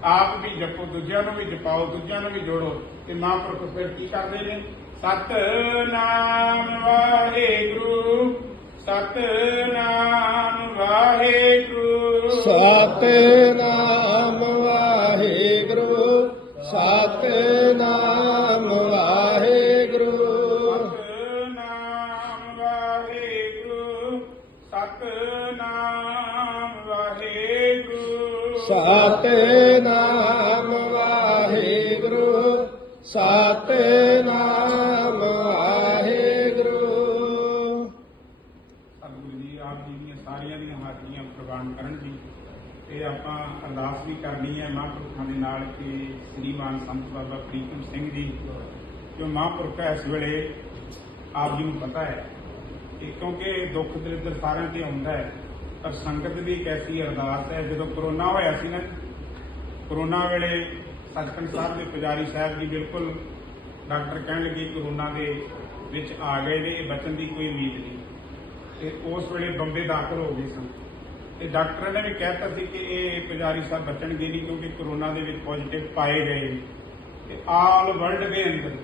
ਆਪ ਵੀ ਜਪੋ, ਦੂਜਿਆਂ ਨੂੰ ਵੀ ਜਪਾਓ, ਦੂਜਿਆਂ ਨੂੰ ਵੀ ਜੋੜੋ, ਤੇ ਮਹਾਂਪੁਰਖ ਫਿਰ ਕੀ ਕਰਦੇ ਨੇ? ਸਤਨਾਮ ਵਾਹਿਗੁਰੂ ਸਤਨਾਮ ਵਾਹਿਗੁਰੂ। ਸਤਨਾਮ ਵਾਹਿਗੁਰੂ, ਸਤਨਾਮ ਸਤਨਾਮ ਵਾਹਿਗੁਰੂ ਸਤਨਾਮ ਵਾਹਿਗੁਰੂ। ਸਤਿਗੁਰੂ ਜੀ, ਆਪ ਜੀ ਦੀਆਂ ਸਾਰੀਆਂ ਦੀਆਂ ਹਾਜ਼ਰੀਆਂ ਪ੍ਰਵਾਨ ਕਰਨ ਜੀ। ਤੇ ਆਪਾਂ ਅਰਦਾਸ ਵੀ ਕਰਨੀ ਹੈ ਮਹਾਂਪੁਰਖਾਂ ਦੇ ਨਾਲ ਕਿ ਸ੍ਰੀਮਾਨ ਸੰਤ ਬਾਬਾ ਪ੍ਰੀਤਮ ਸਿੰਘ ਜੀ, ਜੋ ਮਹਾਂਪੁਰਖ ਇਸ ਵੇਲੇ ਆਪ ਜੀ ਨੂੰ ਪਤਾ ਹੈ ਕਿ ਕਿਉਂਕਿ ਦੁੱਖ ਦਰਿਦਰ ਸਾਰਿਆਂ ਤੇ ਹੁੰਦਾ ਹੈ ਪਰ ਸੰਗਤ ਦੀ ਇੱਕ ਐਸੀ ਅਰਦਾਸ ਹੈ, ਜਦੋਂ ਕਰੋਨਾ ਹੋਇਆ ਸੀ ਨਾ, ਕਰੋਨਾ ਵੇਲੇ ਸੱਚਖੰਡ ਸਾਹਿਬ ਦੇ ਪੁਜਾਰੀ ਸਾਹਿਬ ਜੀ ਬਿਲਕੁਲ ਡਾਕਟਰ ਕਹਿਣ ਲੱਗੇ ਕਰੋਨਾ ਦੇ ਵਿੱਚ ਆ ਗਏ ਨੇ, ਇਹ ਬਚਣ ਦੀ ਕੋਈ ਉਮੀਦ ਨਹੀਂ ਤੇ ਉਸ ਵੇਲੇ ਬੰਬੇ ਦਾਖਲ ਹੋ ਗਏ ਸਨ ਤੇ ਡਾਕਟਰਾਂ ਨੇ ਵੀ ਕਹਿਤਾ ਸੀ ਕਿ ਇਹ ਪੁਜਾਰੀ ਸਾਹਿਬ ਬਚਣਗੇ ਨਹੀਂ, ਕਿਉਂਕਿ ਕਰੋਨਾ ਦੇ ਵਿੱਚ ਪੋਜ਼ਿਟਿਵ ਪਾਏ ਗਏ ਨੇ। ਤੇ ਆਲ ਵਰਲਡ ਦੇ ਅੰਦਰ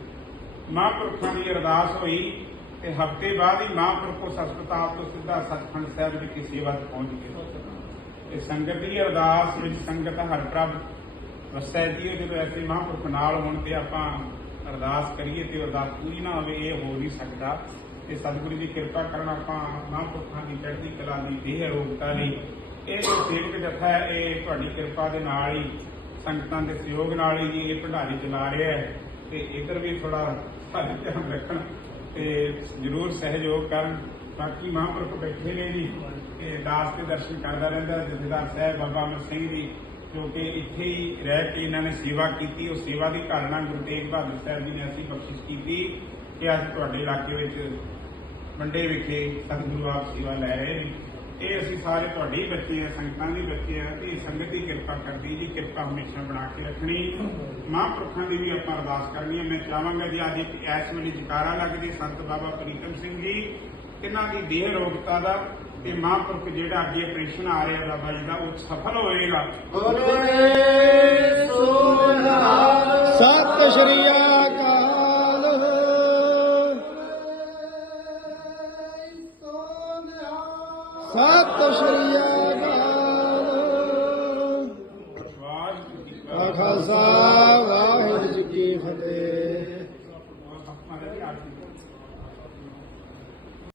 ਮਹਾਂਪੁਰਖਾਂ ਦੀ ਅਰਦਾਸ ਹੋਈ ਤੇ ਹਫ਼ਤੇ ਬਾਅਦ ਹੀ ਮਹਾਂਪੁਰਖ ਉਸ ਹਸਪਤਾਲ ਤੋਂ ਸਿੱਧਾ ਸੱਚਖੰਡ ਸਾਹਿਬ ਵਿਖੇ ਸੇਵਾ ਤੇ ਪਹੁੰਚ ਗਏ। ਤੇ ਸੰਗਤ ਦੀ ਅਰਦਾਸ ਵਿੱਚ ਸੰਗਤ ਹਰ ਪ੍ਰਭ ਵਸੈ ਜੀ ਜਦੋਂ ਐਸੇ ਮਹਾਂਪੁਰਖ ਨਾਲ ਹੋਣ ਤੇ ਆਪਾਂ ਅਰਦਾਸ ਕਰੀਏ ਤੇ ਅਰਦਾਸ ਪੂਰੀ ਨਾ ਹੋਵੇ, ਇਹ ਹੋ ਨਹੀਂ ਸਕਦਾ। ਤੇ ਸਤਿਗੁਰੂ ਦੀ ਕਿਰਪਾ ਕਰਨ ਆਪਾਂ ਮਹਾਂਪੁਰਖਾਂ ਦੀ ਚੜ੍ਹਦੀ ਕਲਾ ਦੀ ਦੇਹ ਰੋਗਤਾ ਲਈ ਇਹ ਜੋ ਸੇਵਕ ਜਥਾ ਹੈ, ਇਹ ਤੁਹਾਡੀ ਕਿਰਪਾ ਦੇ ਨਾਲ ਹੀ, ਸੰਗਤਾਂ ਦੇ ਸਹਿਯੋਗ ਨਾਲ ਹੀ ਜੀ ਇਹ ਭੰਡਾਰੀ ਚਲਾ ਰਿਹਾ ਹੈ। ਤੇ ਇਧਰ ਵੀ ਥੋੜਾ ਧਿਆਨ ਰੱਖਣ। ਤੇ ਜ਼ਰੂਰ ਸਹਿਯੋਗ ਕਰਨ ਬਾਕੀ ਮਹਾਂਪੁਰਖ ਬੈਠੇ ਨੇ ਜੀ ਤੇ ਦਾਸ ਦੇ ਦਰਸ਼ਨ ਕਰਦਾ ਰਹਿੰਦਾ ਜਥੇਦਾਰ ਸਾਹਿਬ ਬਾਬਾ ਅਮਰ ਸਿੰਘ ਜੀ, ਕਿਉਂਕਿ ਇੱਥੇ ਹੀ ਰਹਿ ਕੇ ਇਹਨਾਂ ਨੇ ਸੇਵਾ ਕੀਤੀ, ਉਹ ਸੇਵਾ ਦੀ ਘਾਲਣਾ ਗੁਰੂ ਤੇਗ ਬਹਾਦਰ ਸਾਹਿਬ ਜੀ ਨੇ ਅਸੀਂ ਬਖਸ਼ਿਸ਼ ਕੀਤੀ ਕਿ ਅੱਜ ਤੁਹਾਡੇ ਇਲਾਕੇ ਵਿੱਚ ਮੰਡੇ ਵਿਖੇ ਸਤਿਗੁਰੂ ਆਪ ਸੇਵਾ ਲੈ ਰਹੇ ਨੇ। ਇਹ ਅਸੀਂ ਸਾਰੇ ਤੁਹਾਡੇ ਹੀ ਬੱਚੇ ਆ, ਸੰਗਤਾਂ ਦੇ ਬੱਚੇ ਆ, ਤੇ ਸੰਗਤ ਦੀ ਕਿਰਪਾ ਕਰਦੀ ਜੀ, ਕਿਰਪਾ ਹਮੇਸ਼ਾ ਬਣਾ ਕੇ ਰੱਖਣੀ। ਮਹਾਂਪੁਰਖਾਂ ਦੀ ਵੀ ਆਪਾਂ ਅਰਦਾਸ ਕਰਨੀ ਹੈ ਮੈਂ ਚਾਹਾਂਗਾ ਜੀ, ਅੱਜ ਇੱਕ ਐਸ ਵੇਲੇ ਜਕਾਰਾ ਲੱਗਦੀ ਸੰਤ ਬਾਬਾ ਪ੍ਰੀਤਮ ਸਿੰਘ ਜੀ ਇਹਨਾਂ ਦੀ ਦੇਹ ਰੋਗਤਾ ਦਾ ਤੇ ਮਹਾਂਪੁਰਖ ਜਿਹੜਾ ਅੱਗੇ ਆਪਰੇਸ਼ਨ ਆ ਰਿਹਾ ਬਾਬਾ ਜੀ ਦਾ, ਉਹ ਸਫਲ ਹੋਏਗਾ। ਬੋਲੇ ਸੋ ਸਤਿ ਸ਼੍ਰੀ ਅਕਾਲ। ਸਤਿ ਸ਼੍ਰੀ ਅਕਾਲ ਖਾਲਸਾ